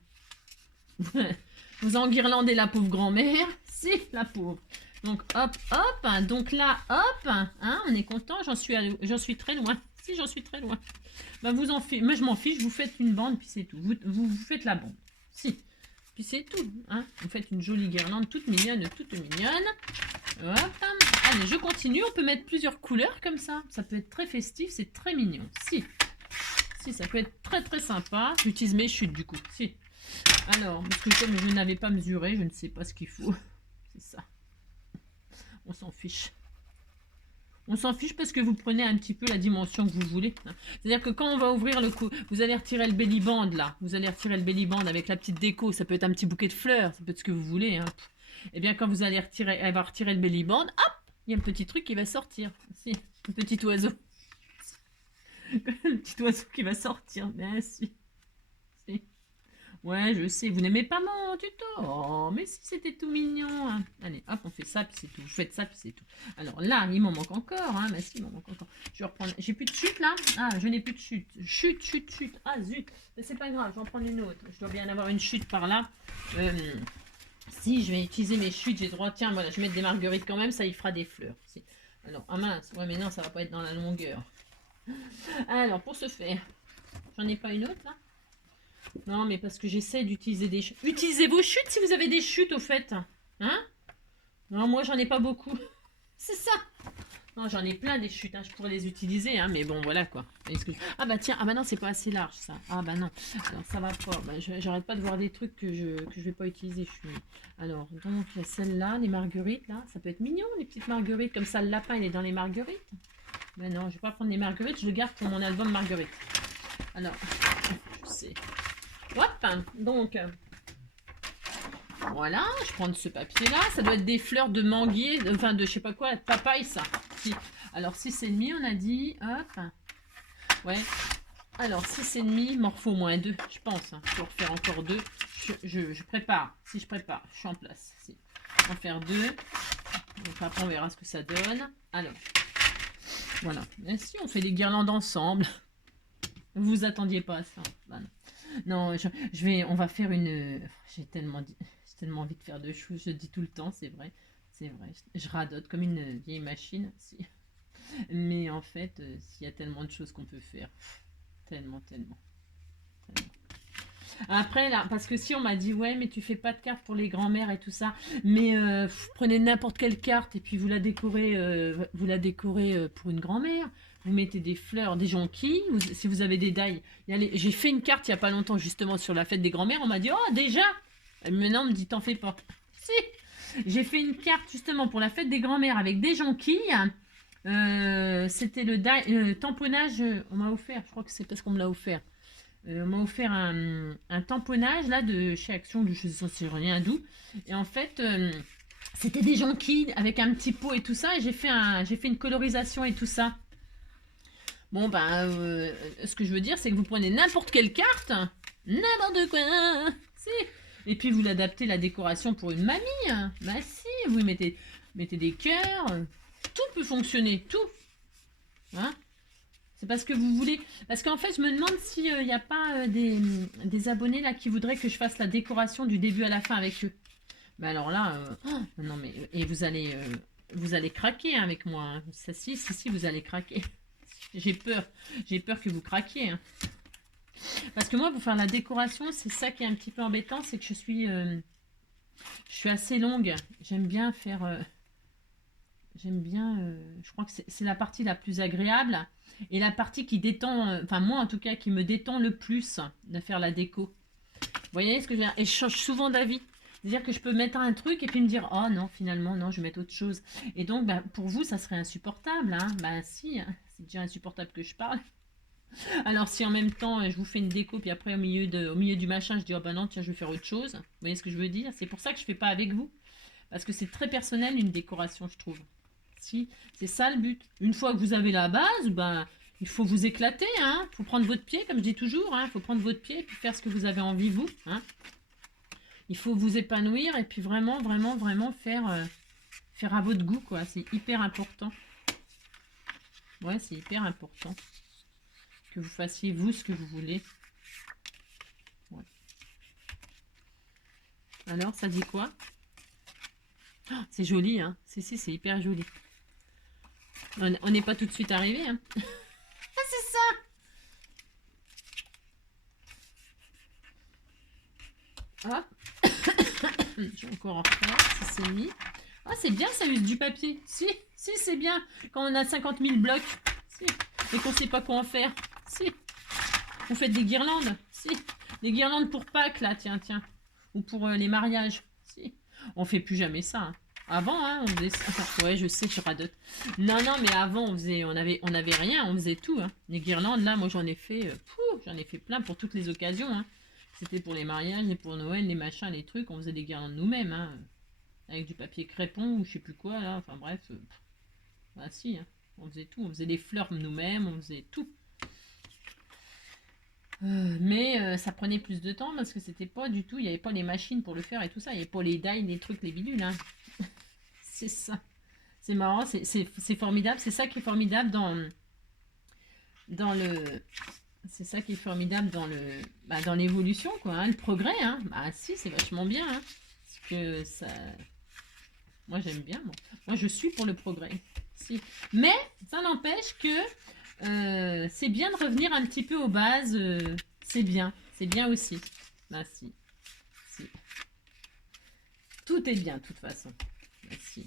Vous enguirlandez la pauvre grand-mère. Si, la pauvre. Donc hop, hop. Donc là, hop. Hein, on est content. J'en suis très loin. Si, j'en suis très loin. Bah, vous en faites. Moi, je m'en fiche. Vous faites une bande, puis c'est tout. Vous faites la bande. Si. Puis c'est tout. Hein. Vous faites une jolie guirlande toute mignonne, Hop. Allez, je continue. On peut mettre plusieurs couleurs comme ça. Ça peut être très festif. C'est très mignon. Si, ça peut être très, très sympa. J'utilise mes chutes, du coup. Si. Alors, parce que comme je n'avais pas mesuré, je ne sais pas ce qu'il faut. C'est ça. On s'en fiche. On s'en fiche parce que vous prenez un petit peu la dimension que vous voulez. C'est-à-dire que quand on va ouvrir le cou, vous allez retirer le belly band là. Vous allez retirer le belly band avec la petite déco. Ça peut être un petit bouquet de fleurs. Ça peut être ce que vous voulez. Hein. Et bien quand vous allez retirer, elle va retirer le belly band, hop, il y a un petit truc qui va sortir. Si, un petit oiseau. Le petit oiseau qui va sortir. Bien si. Ouais, je sais, vous n'aimez pas mon tuto. Oh, mais si c'était tout mignon. Hein. Allez, hop, on fait ça, puis c'est tout. Vous faites ça, puis c'est tout. Alors là, il m'en manque encore. Hein. Mais si, il m'en manque encore. Je vais reprendre. J'ai plus de chute là. Ah, je n'ai plus de chute. Chute. Ah, zut. Mais c'est pas grave, je vais en prendre une autre. Je dois bien avoir une chute par là. Si, je vais utiliser mes chutes. J'ai droit. Tiens, voilà, je vais mettre des marguerites quand même. Ça, il fera des fleurs. Si. Alors, ah mince. Ouais, mais non, ça va pas être dans la longueur. Alors, pour ce faire, j'en ai pas une autre là. Non, mais parce que j'essaie d'utiliser des chutes. Utilisez vos chutes si vous avez des chutes, au fait. Hein? Non, moi, j'en ai pas beaucoup. C'est ça. Non, j'en ai plein des chutes. Hein. Je pourrais les utiliser, hein, mais bon, voilà, quoi. Ah, bah tiens. Ah, bah non, c'est pas assez large, ça. Ah, bah non. Alors, ça va pas. Bah, j'arrête pas de voir des trucs que je vais pas utiliser. Alors, donc, il y a celle-là, les marguerites, là. Ça peut être mignon, les petites marguerites. Comme ça, le lapin, il est dans les marguerites. Mais non, je vais pas prendre les marguerites. Je le garde pour mon album marguerite. Alors, je sais... Hop, donc, voilà, je prends ce papier-là. Ça doit être des fleurs de manguier, enfin de je sais pas quoi, de papaye, ça. papier. Alors 6,5, on a dit. Hop. Ouais. Alors 6,5, il m'en faut au moins 2, je pense. Hein. Je vais en refaire encore 2. Je prépare. Si je prépare, je suis en place. Si. On va en faire 2. Donc après, on verra ce que ça donne. Alors. Voilà. Et si on fait des guirlandes ensemble. Vous vous attendiez pas à ça. Bah non, on va faire une. J'ai tellement envie de faire de choses. Je dis tout le temps, c'est vrai. C'est vrai. Je radote comme une vieille machine. Si. Mais en fait, s'il y a tellement de choses qu'on peut faire. Tellement. Après, là, parce que si on m'a dit, ouais, mais tu fais pas de carte pour les grands-mères et tout ça, mais prenez n'importe quelle carte et puis vous la décorez, pour une grand-mère. Vous mettez des fleurs, des jonquilles, si vous avez des dailles. J'ai fait une carte il n'y a pas longtemps, justement, sur la fête des grands-mères. On m'a dit, oh, déjà. Et maintenant, on me dit, t'en fais pas. Si. J'ai fait une carte, justement, pour la fête des grands-mères avec des jonquilles. C'était le tamponnage, on m'a offert, je crois que c'est parce qu'on me l'a offert. On m'a offert un tamponnage là de chez Action, je sais rien d'où. Et en fait, c'était des jonquilles avec un petit pot et tout ça. Et j'ai fait une colorisation et tout ça. Bon, ben, ce que je veux dire, c'est que vous prenez n'importe quelle carte, n'importe quoi, si. Et puis vous l'adaptez la décoration pour une mamie. Bah si, vous mettez des cœurs. Tout peut fonctionner, tout. Hein? C'est parce que vous voulez... Parce qu'en fait, je me demande s'il n'y a pas des abonnés là qui voudraient que je fasse la décoration du début à la fin avec eux. Mais alors là... non mais... Et vous allez craquer hein, avec moi. Hein. Ça, si, vous allez craquer. J'ai peur. J'ai peur que vous craquiez. Hein. Parce que moi, pour faire la décoration, c'est ça qui est un petit peu embêtant. C'est que je suis assez longue. J'aime bien faire... je crois que c'est la partie la plus agréable et la partie qui détend, enfin moi en tout cas, qui me détend le plus de faire la déco. Vous voyez ce que je veux dire? Et je change souvent d'avis. C'est-à-dire que je peux mettre un truc et puis me dire, oh non, finalement, non, je vais mettre autre chose. Et donc, bah, pour vous, ça serait insupportable. Hein. Bah si, hein, c'est déjà insupportable que je parle. Alors si en même temps, je vous fais une déco, puis après au milieu du machin, je dis, oh bah non, tiens, je vais faire autre chose. Vous voyez ce que je veux dire? C'est pour ça que je fais pas avec vous. Parce que c'est très personnel, une décoration, je trouve. Si, c'est ça le but. Une fois que vous avez la base, ben, il faut vous éclater. Hein. Il faut prendre votre pied, comme je dis toujours. Il faut prendre votre pied et puis faire ce que vous avez envie, vous. Hein. Il faut vous épanouir et puis vraiment faire à votre goût, quoi. C'est hyper important. Ouais, c'est hyper important. Que vous fassiez, vous, ce que vous voulez. Ouais. Alors, ça dit quoi? Oh, c'est joli, hein. Si, c'est hyper joli. On n'est pas tout de suite arrivé, hein. Ah, c'est ça. Ah. Je vais encore en refaire, si c'est mis. Ah, c'est bien, ça use du papier. Si, c'est bien. Quand on a 50 000 blocs, si. Et qu'on ne sait pas quoi en faire. Si. Vous faites des guirlandes. Si. Des guirlandes pour Pâques, là, tiens. Ou pour les mariages. Si. On fait plus jamais ça, hein. Avant, hein, on faisait ça. Ouais, je sais, je radote. Non, mais avant, on avait rien, on faisait tout. Hein. Les guirlandes, là, moi, j'en ai fait plein pour toutes les occasions. Hein. C'était pour les mariages et pour Noël, les machins, les trucs. On faisait des guirlandes nous-mêmes, hein, avec du papier crépon ou je sais plus quoi, là. Enfin, bref. Bah, si, hein. On faisait tout. On faisait des fleurs nous-mêmes, on faisait tout. Mais ça prenait plus de temps parce que c'était pas du tout, il n'y avait pas les machines pour le faire et tout ça, il n'y avait pas les dies, les trucs, les bidules. Hein. C'est ça. C'est marrant, c'est formidable. C'est ça qui est formidable dans le. C'est ça qui est formidable dans l'évolution, quoi. Hein, le progrès, hein. Bah si, c'est vachement bien. Hein, parce que ça. Moi j'aime bien. Moi je suis pour le progrès. Si. Mais ça n'empêche que c'est bien de revenir un petit peu aux bases. C'est bien aussi. Bah si. Tout est bien de toute façon. Bah, si.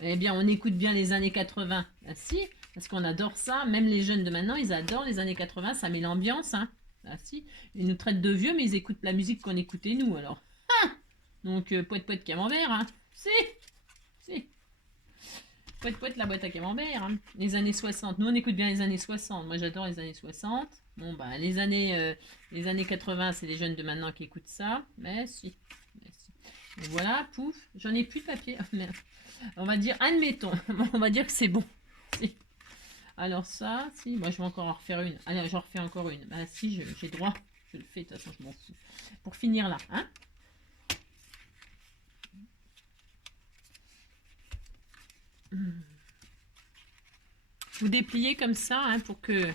Eh bien, on écoute bien les années 80. Bah, si, parce qu'on adore ça. Même les jeunes de maintenant, ils adorent les années 80. Ça met l'ambiance. Hein. Bah, si. Ils nous traitent de vieux, mais ils écoutent la musique qu'on écoutait nous. Alors, ah donc, poète camembert. Hein. Si. Poète la boîte à camembert. Hein. Les années 60. Nous, on écoute bien les années 60. Moi, j'adore les années 60. Bon, bah, les années 80, c'est les jeunes de maintenant qui écoutent ça. Mais si. Et voilà, pouf, j'en ai plus de papier. Oh, merde. On va dire, admettons, on va dire que c'est bon. Si. Alors ça, si, moi je vais encore en refaire une. Allez, j'en refais encore une. Bah si, j'ai droit. Je le fais, de toute façon, je m'en fous. Pour finir là, hein. Vous dépliez comme ça, hein, pour que...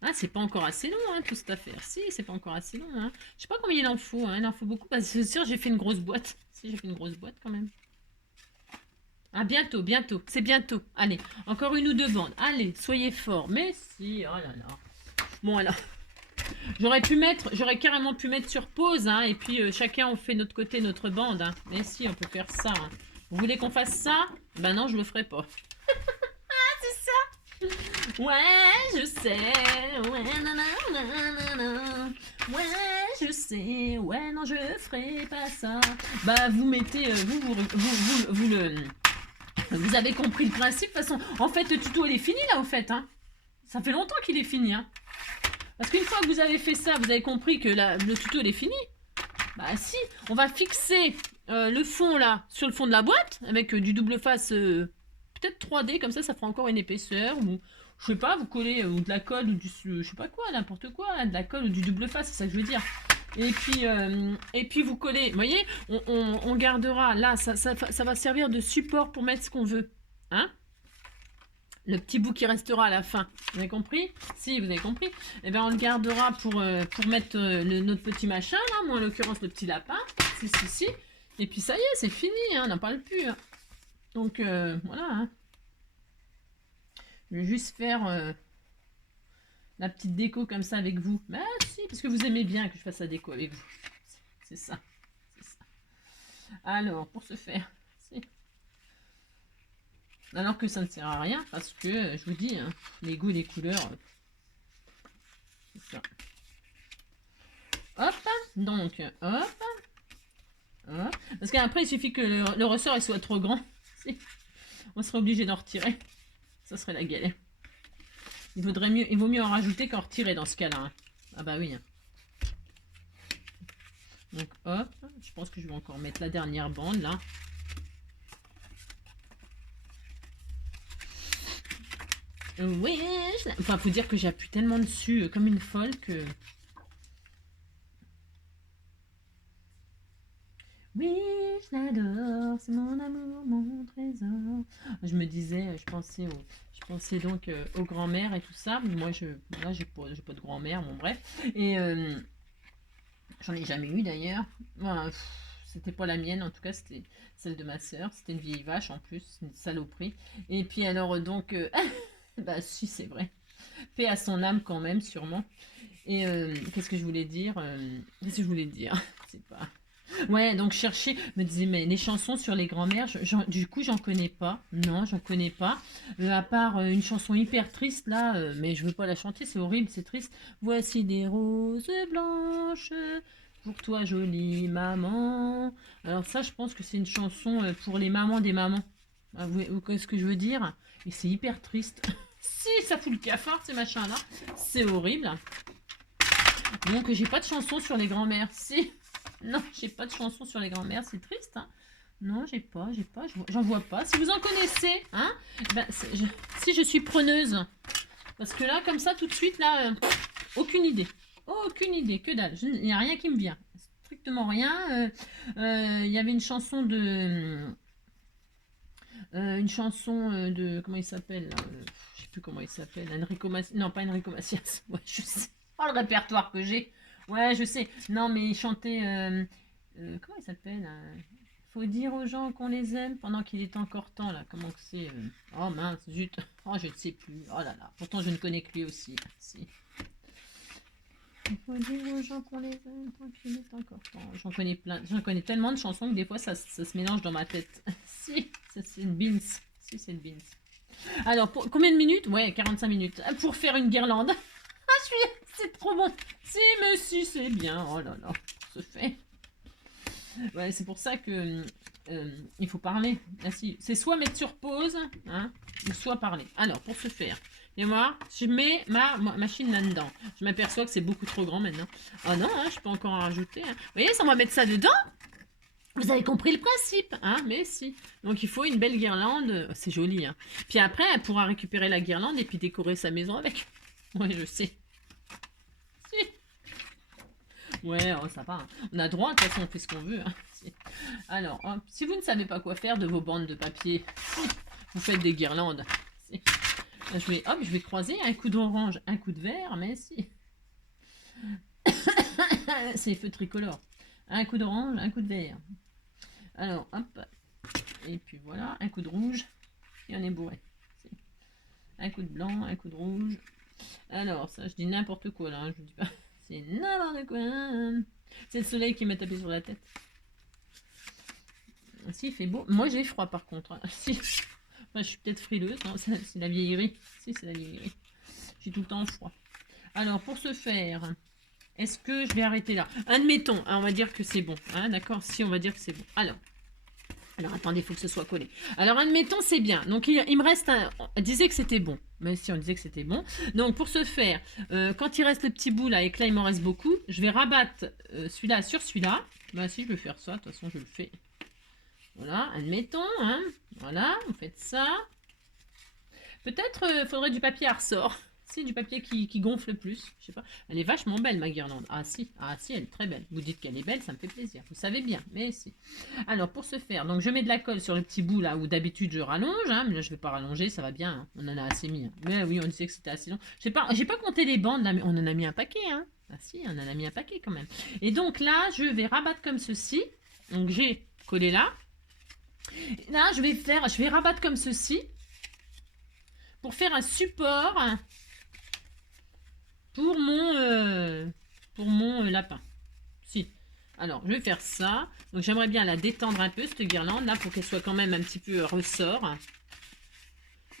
Ah, c'est pas encore assez long, hein, toute cette affaire. Si, c'est pas encore assez long, hein. Je sais pas combien il en faut, hein. Il en faut beaucoup, parce que c'est sûr, j'ai fait une grosse boîte. Si, j'ai fait une grosse boîte, quand même. Ah, bientôt, bientôt. C'est bientôt. Allez, encore une ou deux bandes. Allez, soyez forts. Mais si, oh là là. Bon, alors... J'aurais carrément pu mettre sur pause, hein, et puis chacun on fait notre côté, notre bande, hein. Mais si, on peut faire ça, hein. Vous voulez qu'on fasse ça? Ben non, je le ferai pas. Ah, c'est ça. Ouais, je sais. Ouais, nanana. Ouais, je sais. Ouais, non, je ferai pas ça. Bah, vous mettez, vous avez compris le principe. De toute façon, en fait, le tuto, il est fini, là, au fait, hein. Ça fait longtemps qu'il est fini, hein. Parce qu'une fois que vous avez fait ça, vous avez compris que le tuto il est fini. Bah si, on va fixer le fond là sur le fond de la boîte avec du double face peut-être 3D, comme ça fera encore une épaisseur, ou je sais pas, vous collez ou de la colle ou du je sais pas quoi, n'importe quoi, hein, de la colle ou du double face, c'est ça que je veux dire. Et puis vous collez, vous voyez, on gardera là, ça va servir de support pour mettre ce qu'on veut, hein. Le petit bout qui restera à la fin. Vous avez compris? Si, vous avez compris. Eh bien, on le gardera pour mettre notre petit machin, là. Moi, en l'occurrence, le petit lapin. Si. Et puis, ça y est, c'est fini, hein. On n'en parle plus. Hein. Donc, voilà. Hein. Je vais juste faire la petite déco comme ça avec vous. Bah, si, parce que vous aimez bien que je fasse la déco avec vous. C'est ça. Alors, pour ce faire... Alors que ça ne sert à rien, parce que, je vous dis, hein, les goûts et les couleurs, c'est ça. Hop, donc, hop. Parce qu'après, il suffit que le ressort il soit trop grand. On serait obligé d'en retirer. Ça serait la galère. Il vaut mieux en rajouter qu'en retirer dans ce cas-là. Hein. Ah bah oui. Hein. Donc, hop. Je pense que je vais encore mettre la dernière bande, là. Oui, enfin, faut dire que j'appuie tellement dessus comme une folle que... Oui, je l'adore, c'est mon amour, mon trésor. Je me disais, je pensais donc aux grand-mères et tout ça. Mais moi, là, j'ai pas de grand-mère, bon bref. Et j'en ai jamais eu d'ailleurs. Voilà, c'était pas la mienne, en tout cas, c'était celle de ma soeur. C'était une vieille vache en plus, une saloperie. Et puis alors, donc... bah si, c'est vrai. Paix à son âme quand même, sûrement. Et qu'est-ce que je voulais dire Qu'est-ce que je voulais dire C'est pas... Ouais, donc chercher, me disais, mais les chansons sur les grands-mères, du coup, j'en connais pas. Non, j'en connais pas. À part une chanson hyper triste, là, mais je veux pas la chanter, c'est horrible, c'est triste. Voici des roses blanches pour toi, jolie maman. Alors ça, je pense que c'est une chanson pour les mamans des mamans. Ah, vous voyez ce que je veux dire? Et c'est hyper triste. Si, ça fout le cafard, ces machins-là. C'est horrible. Donc, j'ai pas de chanson sur les grands-mères. Si. Non, j'ai pas de chanson sur les grands-mères. C'est triste, hein. Non, j'ai pas. J'en vois pas. Si vous en connaissez, hein, ben, si je suis preneuse. Parce que là, comme ça, tout de suite, là, aucune idée. Aucune idée, que dalle. Il n'y a rien qui me vient. Strictement rien. Il y avait une chanson de... de... Comment il s'appelle je sais plus comment il s'appelle. Enrico Macias. Non, pas Enrico Macias. Ouais, je sais. Oh, le répertoire que j'ai. Ouais, je sais. Non, mais il chantait... comment il s'appelle Faut dire aux gens qu'on les aime pendant qu'il est encore temps, là. Comment que c'est Oh, mince, zut. Oh, je ne sais plus. Oh là là. Pourtant, je ne connais que lui aussi. Si. Il faut dire aux gens qu'on les aime tant qu'il est encore temps. J'en connais plein. J'en connais tellement de chansons que des fois, ça se mélange dans ma tête. Si, c'est une beans. Si, c'est une beans. Alors, pour combien de minutes? Ouais, 45 minutes. Pour faire une guirlande. Ah, c'est trop bon. Si, mais si, c'est bien. Oh là là, ça se fait. Ouais, c'est pour ça que il faut parler. Ah, si. C'est soit mettre sur pause, hein, ou soit parler. Alors, pour ce faire, et moi, je mets ma machine là-dedans. Je m'aperçois que c'est beaucoup trop grand maintenant. Oh non, hein, je peux encore en rajouter. Hein. Vous voyez, ça, on va mettre ça dedans. Vous avez compris le principe, hein? Mais si. Donc il faut une belle guirlande. C'est joli, hein? Puis après, elle pourra récupérer la guirlande et puis décorer sa maison avec. Ouais, je sais. Si. Ouais, oh, ça va, hein. On a droit, de toute façon, on fait ce qu'on veut, hein. Si. Alors, hop, si vous ne savez pas quoi faire de vos bandes de papier, vous faites des guirlandes. Si. Là, je vais croiser un coup d'orange, un coup de vert, mais si. C'est feu tricolore. Un coup d'orange, un coup de vert. Alors, hop. Et puis voilà, un coup de rouge. Et on est bourré. Un coup de blanc, un coup de rouge. Alors, ça, je dis n'importe quoi là. Hein, je vous dis pas. C'est n'importe quoi. C'est le soleil qui m'a tapé sur la tête. Si, il fait beau. Moi, j'ai froid par contre. Hein. Si. Enfin, je suis peut-être frileuse. Non, c'est la vieillerie. Si, c'est la vieillerie. J'ai tout le temps froid. Alors, pour ce faire, est-ce que je vais arrêter là? Admettons, hein, on va dire que c'est bon. Hein, d'accord? Si, on va dire que c'est bon. Alors, attendez, il faut que ce soit collé. Alors, admettons, c'est bien. Donc, il me reste un... On disait que c'était bon. Mais si, on disait que c'était bon. Donc, pour ce faire, quand il reste le petit bout là, et que là, il m'en reste beaucoup, je vais rabattre celui-là sur celui-là. Bah, si, je vais faire ça. De toute façon, je le fais. Voilà, admettons. Hein. Voilà, vous faites ça. Peut-être faudrait du papier à ressort. C'est du papier qui gonfle plus. Je sais pas. Elle est vachement belle, ma guirlande. Ah si, elle est très belle. Vous dites qu'elle est belle, ça me fait plaisir. Vous savez bien, mais si. Alors, pour ce faire, donc je mets de la colle sur le petit bout là où d'habitude je rallonge. Hein, mais là, je vais pas rallonger, ça va bien. Hein. On en a assez mis. Hein. Mais oui, on disait que c'était assez long. J'ai pas compté les bandes là, mais on en a mis un paquet. Hein. Ah si, on en a mis un paquet quand même. Et donc là, je vais rabattre comme ceci. Donc j'ai collé là. Et là, je vais rabattre comme ceci. Pour faire un support pour mon lapin. Si. Alors, je vais faire ça. Donc, j'aimerais bien la détendre un peu, cette guirlande, là, pour qu'elle soit quand même un petit peu ressort.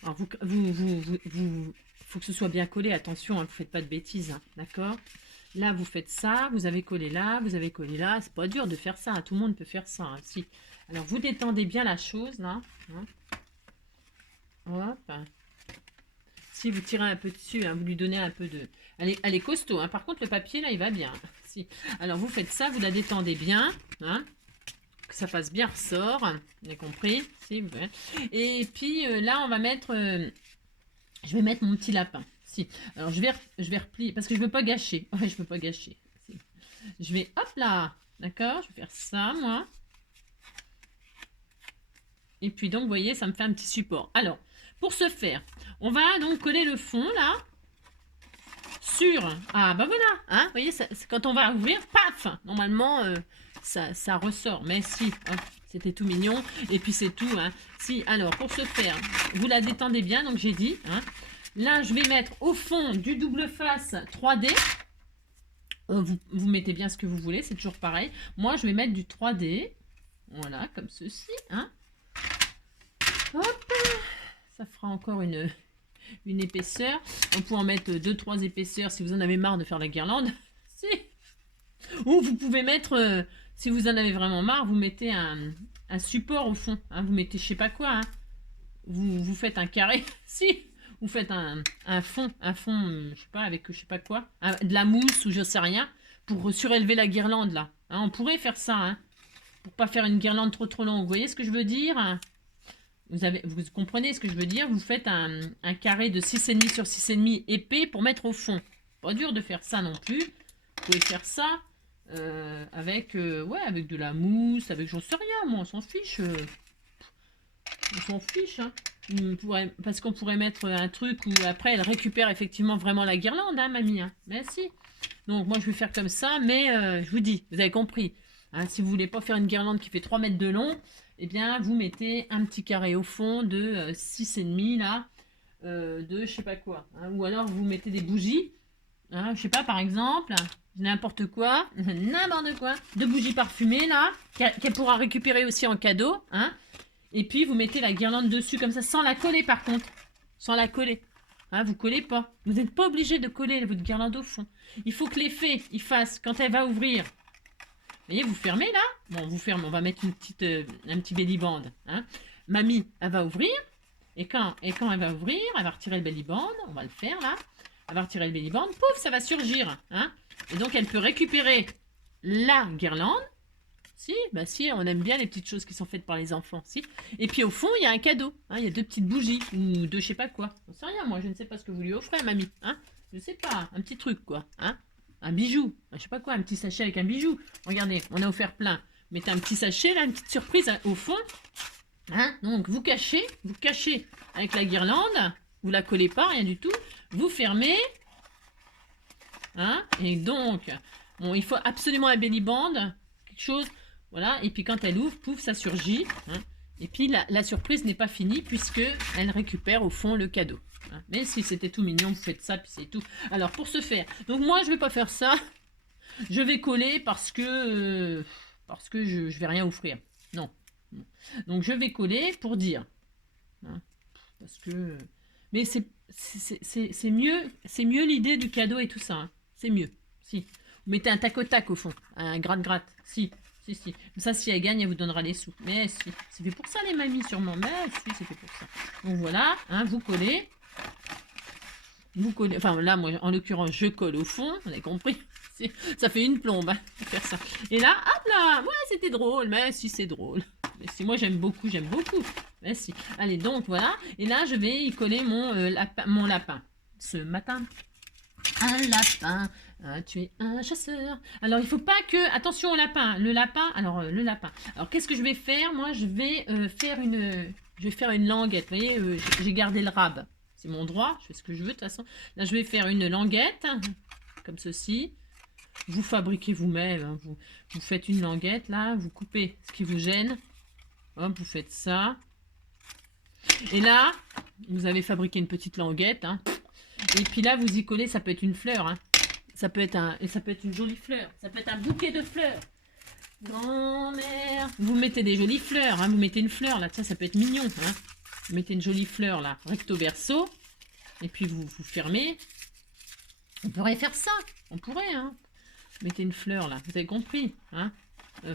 Alors, faut que ce soit bien collé. Attention, hein, vous ne faites pas de bêtises. Hein, d'accord? Là, vous faites ça. Vous avez collé là. Vous avez collé là. C'est pas dur de faire ça. Hein, tout le monde peut faire ça. Hein, si. Alors, vous détendez bien la chose, là. Hein. Hop. Si vous tirez un peu dessus, hein, vous lui donnez un peu de... Elle est costaud. Hein. Par contre, le papier, là, il va bien. Si. Alors, vous faites ça, vous la détendez bien. Hein, que ça fasse bien ressort. Vous avez compris? Si, et puis, là, on va mettre... je vais mettre mon petit lapin. Si. Alors, je vais replier, parce que je ne veux pas gâcher. Ouais, je ne veux pas gâcher. Si. Je vais... Hop là. D'accord? Je vais faire ça, moi. Et puis, donc, vous voyez, ça me fait un petit support. Alors, pour ce faire, on va donc coller le fond, là. Sur... Ah, bah voilà, hein, vous voyez, quand on va ouvrir, paf, normalement, ça ressort. Mais si, c'était tout mignon. Et puis c'est tout, hein. Si, alors, pour ce faire, vous la détendez bien, donc j'ai dit, hein. Là, je vais mettre au fond du double face 3D. Vous mettez bien ce que vous voulez, c'est toujours pareil. Moi, je vais mettre du 3D. Voilà, comme ceci, hein. Hop, ça fera encore une épaisseur. On peut en mettre 2-3 épaisseurs si vous en avez marre de faire la guirlande. Si. Ou vous pouvez mettre, si vous en avez vraiment marre, vous mettez un support au fond. Hein, vous mettez je sais pas quoi. Hein. Vous faites un carré. Si. Vous faites un fond, je sais pas, avec je sais pas quoi. De la mousse ou je sais rien. Pour surélever la guirlande là. Hein, on pourrait faire ça. Hein, pour pas faire une guirlande trop longue. Vous voyez ce que je veux dire? Vous comprenez ce que je veux dire? Vous faites un carré de 6,5 sur 6,5 épais pour mettre au fond. Pas dur de faire ça non plus. Vous pouvez faire ça avec de la mousse, avec j'en sais rien, moi, on s'en fiche. On s'en fiche. Hein. Parce qu'on pourrait mettre un truc où après elle récupère effectivement vraiment la guirlande, hein, mamie. Hein. Merci. Donc moi je vais faire comme ça, mais je vous dis, vous avez compris. Hein, si vous voulez pas faire une guirlande qui fait 3 mètres de long, eh bien, vous mettez un petit carré au fond de 6,5 là, de je sais pas quoi. Hein, ou alors, vous mettez des bougies, hein, je sais pas, par exemple, n'importe quoi, de bougies parfumées là, qu'elle pourra récupérer aussi en cadeau. Hein, et puis, vous mettez la guirlande dessus comme ça, sans la coller par contre. Sans la coller. Hein, vous collez pas. Vous n'êtes pas obligé de coller votre guirlande au fond. Il faut que l'effet, il fasse, quand elle va ouvrir... Vous voyez, vous fermez là. Bon, vous fermez. On va mettre un petit belly band. Hein. Mamie, elle va ouvrir. Et quand elle va ouvrir, elle va retirer le belly band. On va le faire là. Elle va retirer le belly band. Pouf, ça va surgir. Hein. Et donc, elle peut récupérer la guirlande. Si, bah si, on aime bien les petites choses qui sont faites par les enfants, si. Et puis au fond, il y a un cadeau, hein, il y a 2 petites bougies, ou 2 je sais pas quoi. J'en sais rien, moi, je ne sais pas ce que vous lui offrez, mamie, hein. Je sais pas, un petit truc, quoi, hein. Un bijou, je sais pas quoi, un petit sachet avec un bijou. Regardez, on a offert plein. Mettez un petit sachet, là, une petite surprise au fond. Hein, donc, vous cachez avec la guirlande. Vous la collez pas, rien du tout. Vous fermez. Hein, et donc, bon, il faut absolument un belly band, quelque chose. Voilà, et puis quand elle ouvre, pouf, ça surgit. Hein, et puis la surprise n'est pas finie puisque elle récupère au fond le cadeau. Hein, mais si c'était tout mignon, vous faites ça, puis c'est tout. Alors, pour ce faire, donc moi, je vais pas faire ça. Je vais coller parce que je vais rien offrir. Non. Donc, je vais coller pour dire. Hein, parce que... Mais c'est mieux l'idée du cadeau et tout ça. Hein. C'est mieux. Si. Vous mettez un tac au tac au fond. Un gratte-gratte. Si. Ça, si elle gagne, elle vous donnera les sous. Mais si. C'est fait pour ça, les mamies, sûrement. Mais si, c'est fait pour ça. Donc voilà. Hein, vous collez. Vous collez. Enfin, là, moi, en l'occurrence, je colle au fond. Vous avez compris. Ça fait une plombe. Hein, de faire ça. Et là, hop là. Ouais, c'était drôle. Mais si, c'est drôle. Mais si, moi, j'aime beaucoup. Mais si. Allez, donc, voilà. Et là, je vais y coller mon lapin. Ce matin. Un lapin, tu es un chasseur. Alors, il faut pas que... Attention au lapin. Le lapin. Alors, qu'est-ce que je vais faire? Moi, je vais faire une languette. Vous voyez, j'ai gardé le rab. C'est mon droit. Je fais ce que je veux, de toute façon. Là, je vais faire une languette. Comme ceci. Vous fabriquez vous-même. Hein, vous faites une languette, là. Vous coupez ce qui vous gêne. Hop, vous faites ça. Et là, vous avez fabriqué une petite languette. Hein. Et puis là, vous y collez, ça peut être une fleur. Hein. Ça peut être une jolie fleur. Ça peut être un bouquet de fleurs. Grand-mère. Vous mettez des jolies fleurs. Hein. Vous mettez une fleur là. Ça peut être mignon. Hein. Vous mettez une jolie fleur là, recto verso. Et puis vous fermez. On pourrait faire ça. On pourrait. Hein. Vous mettez une fleur là. Vous avez compris. Hein.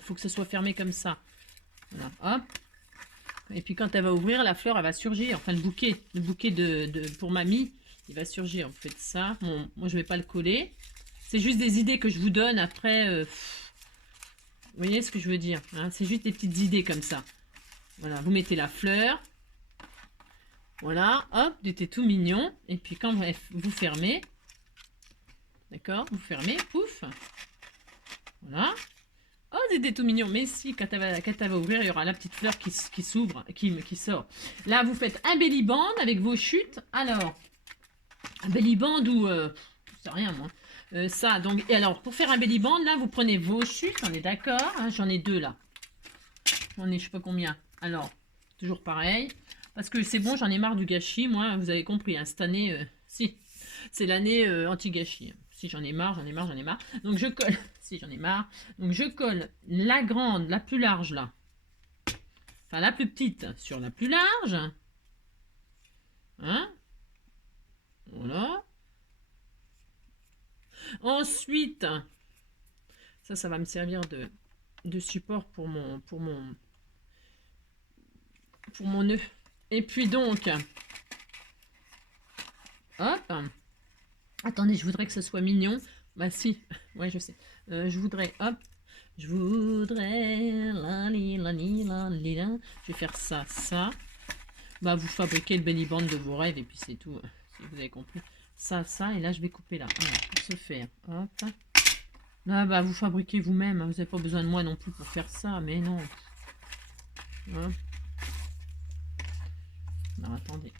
Faut que ça soit fermé comme ça. Voilà. Hop. Et puis quand elle va ouvrir, la fleur, elle va surgir. Enfin, le bouquet pour mamie, il va surgir. Vous faites ça. Bon, moi, je ne vais pas le coller. C'est juste des idées que je vous donne après. Vous voyez ce que je veux dire, hein? C'est juste des petites idées comme ça. Voilà, vous mettez la fleur. Voilà, hop, c'était tout mignon. Et puis quand vous fermez, d'accord, vous fermez, pouf. Voilà. Oh, c'était tout mignon. Mais si, quand elle va ouvrir, il y aura la petite fleur qui s'ouvre, qui sort. Là, vous faites un belly band avec vos chutes. Alors, un belly band ou... je sais rien, moi. Ça, donc... Et alors, pour faire un belly band, là, vous prenez vos chutes. On est d'accord, hein, j'en ai 2, là. J'en ai, je sais pas combien. Alors, toujours pareil. Parce que c'est bon, j'en ai marre du gâchis, moi. Vous avez compris, hein, cette année... si, c'est l'année anti-gâchis. Si, j'en ai marre. Donc, je colle... Si, j'en ai marre. Donc, je colle la grande, la plus large, là. Enfin, la plus petite sur la plus large. Hein? Voilà. Ensuite, ça va me servir de support pour mon nœud. Et puis donc, hop. Attendez, je voudrais que ce soit mignon. Bah si, ouais, je sais. Je voudrais, hop. Je voudrais, je vais faire ça. Bah, vous fabriquez le belly band de vos rêves et puis c'est tout. Si vous avez compris. Ça, et là, je vais couper là. Voilà, pour ce faire. Hop. Là, bah, vous fabriquez vous-même. Vous n'avez pas besoin de moi non plus pour faire ça, mais non. Hop. Alors, attendez.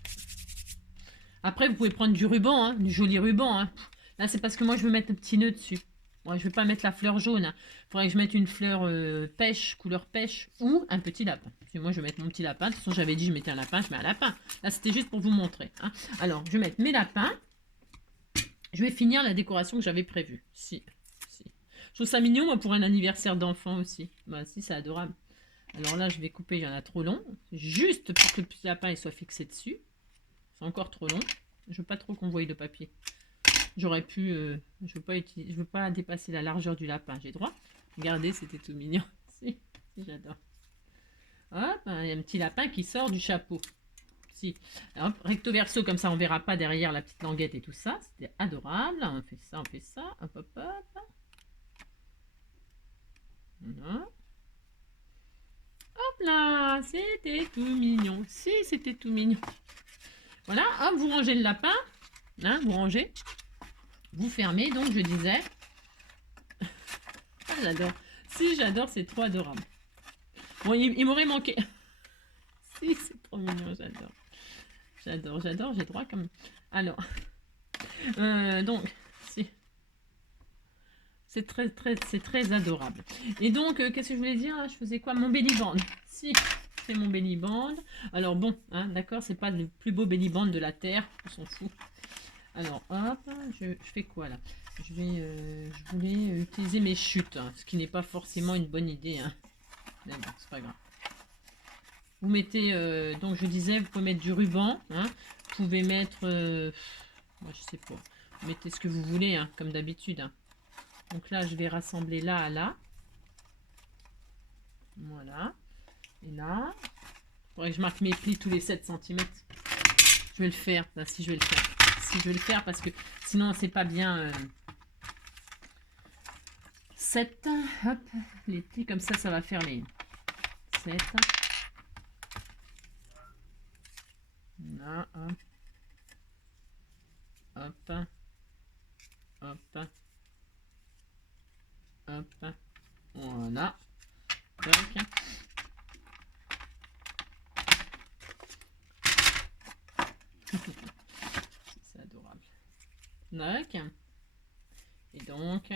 Après, vous pouvez prendre du ruban, hein, du joli ruban. Hein. Là, c'est parce que moi, je veux mettre le petit nœud dessus. Moi, je ne vais pas mettre la fleur jaune. Il faudrait que je mette une fleur pêche, couleur pêche, ou un petit lapin. Parce que moi, je vais mettre mon petit lapin. De toute façon, j'avais dit je mettais un lapin, je mets un lapin. Là, c'était juste pour vous montrer. Hein. Alors, je vais mettre mes lapins. Je vais finir la décoration que j'avais prévue. Si. Je trouve ça mignon, moi, pour un anniversaire d'enfant aussi. Bah, si, c'est adorable. Alors là, je vais couper, il y en a trop long. Juste pour que le petit lapin il soit fixé dessus. C'est encore trop long. Je veux pas trop qu'on voie le papier. J'aurais pu... je veux pas dépasser la largeur du lapin. J'ai droit. Regardez, c'était tout mignon. Si, j'adore. Hop, il y a un petit lapin qui sort du chapeau. Si. Hop, recto verso, comme ça, on verra pas derrière la petite languette et tout ça. C'était adorable. On fait ça. Hop. Voilà. Hop là, c'était tout mignon. Si, c'était tout mignon. Voilà, hop, vous rangez le lapin. Hein, vous rangez. Vous fermez, donc je disais. Ah, j'adore. Si, j'adore, c'est trop adorable. Bon, il m'aurait manqué. Si, c'est trop mignon, j'adore. J'adore, j'ai droit comme... Alors, donc, si. C'est très adorable. Et donc, qu'est-ce que je voulais dire là? Je faisais quoi? Mon belly band. Si, c'est mon belly band. Alors bon, hein, d'accord, c'est pas le plus beau belly band de la Terre. On s'en fout. Alors, hop, je fais quoi là? Je voulais utiliser mes chutes, hein, ce qui n'est pas forcément une bonne idée. Hein. Mais bon, c'est pas grave. Vous mettez, donc je disais, vous pouvez mettre du ruban. Hein. Vous pouvez mettre, moi je sais pas, vous mettez ce que vous voulez, hein, comme d'habitude. Hein. Donc là, je vais rassembler là à là. Voilà. Et là, il faudrait que je marque mes plis tous les 7 cm. Je vais le faire, là, si je vais le faire. Si je vais le faire, parce que sinon, c'est pas bien. 7, hop, les plis comme ça va faire les 7. Là, hop. Hop. Hop. Hop. Voilà. Tac. C'est adorable. Tac. Et donc...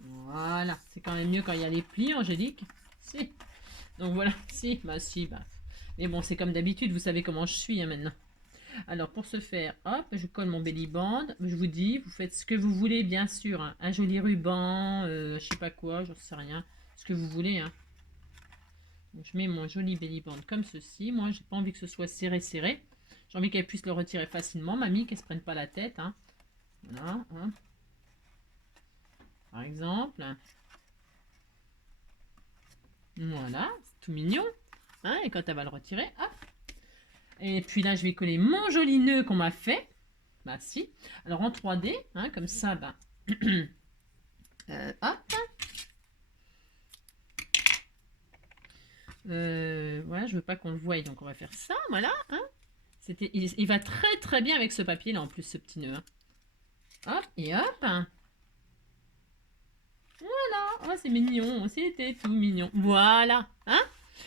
Voilà. C'est quand même mieux quand il y a les plis, Angélique. Si. Donc voilà. Si. Bah si. Bah. Mais bon, c'est comme d'habitude. Vous savez comment je suis hein, maintenant. Alors, pour ce faire, hop, je colle mon belly band. Je vous dis, vous faites ce que vous voulez, bien sûr. Hein. Un joli ruban, je sais pas quoi, j'en sais rien. Ce que vous voulez. Hein. Donc, je mets mon joli belly band comme ceci. Moi, j'ai pas envie que ce soit serré. J'ai envie qu'elle puisse le retirer facilement. Mamie, qu'elle se prenne pas la tête. Hein. Voilà. Hein. Par exemple. Voilà, c'est tout mignon. Hein, et quand elle va le retirer, hop. Et puis là, je vais coller mon joli nœud qu'on m'a fait. Bah si. Alors en 3D, hein, comme ça, bah. Hop. Voilà, je veux pas qu'on le voie, donc on va faire ça, voilà. Hein. Il va très bien avec ce papier là, en plus, ce petit nœud. Hein. Hop, et hop. Voilà, oh, c'est mignon, c'était tout mignon. Voilà, hein.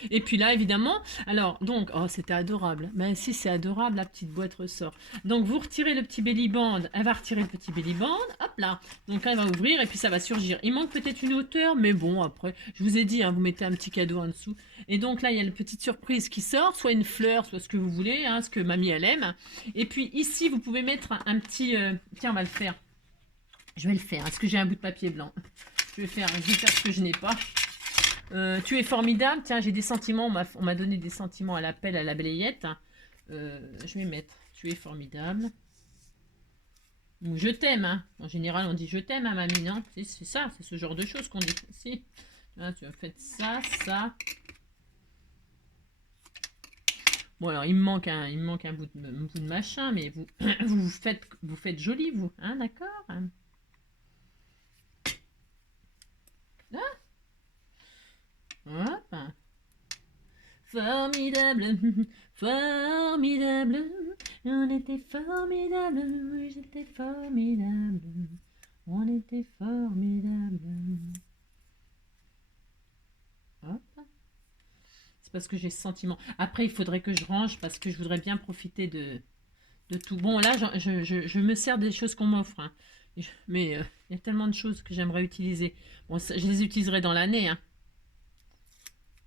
Et puis là, évidemment, alors, donc, oh, c'était adorable. Mais si, c'est adorable, la petite boîte ressort. Donc, vous retirez le petit belly band, elle va retirer le petit belly band, hop là. Donc, elle va ouvrir et puis ça va surgir. Il manque peut-être une hauteur, mais bon, après, je vous ai dit, hein, vous mettez un petit cadeau en dessous. Et donc, là, il y a une petite surprise qui sort, soit une fleur, soit ce que vous voulez, hein, ce que mamie, elle aime. Et puis, ici, vous pouvez mettre un petit... Tiens, on va le faire. Je vais le faire. Est-ce que j'ai un bout de papier blanc? Je vais faire ce que je n'ai pas. Tu es formidable. Tiens, j'ai des sentiments. On m'a donné des sentiments à l'appel à la balayette. Je vais mettre tu es formidable. Ou je t'aime. Hein. En général, on dit je t'aime, hein, mamie. Non, c'est ça. C'est ce genre de choses qu'on dit. Si. Là, tu as fait ça, ça. Bon, alors, il me manque un bout de machin, mais vous, vous faites joli, vous. Hein, d'accord hein. Hop. Formidable, formidable, on était formidable, j'étais formidable, on était formidable. Hop. C'est parce que j'ai ce sentiment. Après, il faudrait que je range parce que je voudrais bien profiter de tout. Bon, là, je me sers des choses qu'on m'offre. Hein. Mais il y a tellement de choses que j'aimerais utiliser. Bon, ça, je les utiliserai dans l'année. Hein.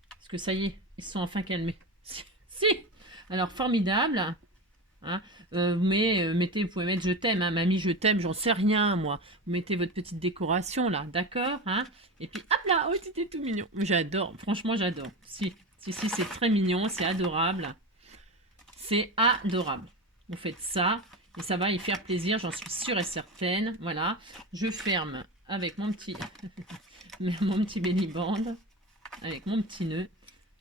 Parce que ça y est, ils sont enfin calmés. Si. Alors, formidable. Hein. Mettez, vous pouvez mettre je t'aime, hein. Mamie, je t'aime, j'en sais rien, moi. Vous mettez votre petite décoration, là, d'accord hein. Et puis, hop là, oh, c'était tout mignon. J'adore, franchement, j'adore. Si, c'est très mignon, c'est adorable. C'est adorable. Vous faites ça, et ça va y faire plaisir, j'en suis sûre et certaine. Voilà, je ferme avec mon petit, mon petit belly band, avec mon petit nœud.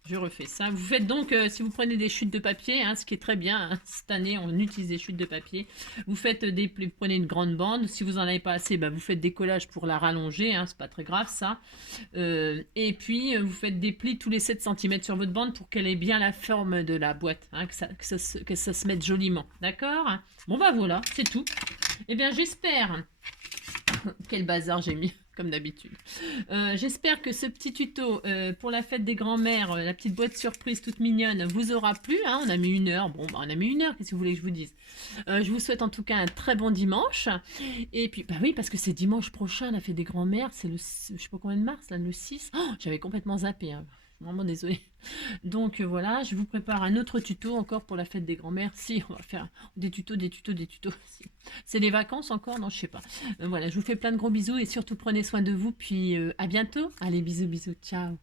Je refais ça. Vous faites donc, si vous prenez des chutes de papier, hein, ce qui est très bien, hein, cette année on utilise des chutes de papier. Vous faites vous prenez une grande bande. Si vous en avez pas assez, bah, vous faites des collages pour la rallonger. Hein, c'est pas très grave ça. Et puis vous faites des plis tous les 7 centimètres sur votre bande pour qu'elle ait bien la forme de la boîte, hein, que ça se mette joliment. D'accord? Bon bah voilà, c'est tout. Eh bien j'espère. Quel bazar j'ai mis, comme d'habitude. J'espère que ce petit tuto pour la fête des grands-mères, la petite boîte surprise toute mignonne, vous aura plu. Hein, on a mis 1 heure. Bon, bah, on a mis 1 heure, qu'est-ce que vous voulez que je vous dise. Je vous souhaite en tout cas un très bon dimanche. Et puis, bah oui, parce que c'est dimanche prochain, la fête des grands-mères. C'est le, je sais pas combien de mars, là, le 6. Oh, j'avais complètement zappé. Hein. Vraiment désolée. Donc voilà, je vous prépare un autre tuto encore pour la fête des grands-mères. Si, on va faire des tutos, des tutos, des tutos. Si. C'est les vacances encore? Non, je sais pas. Voilà, je vous fais plein de gros bisous et surtout prenez soin de vous. Puis à bientôt. Allez, bisous, bisous. Ciao.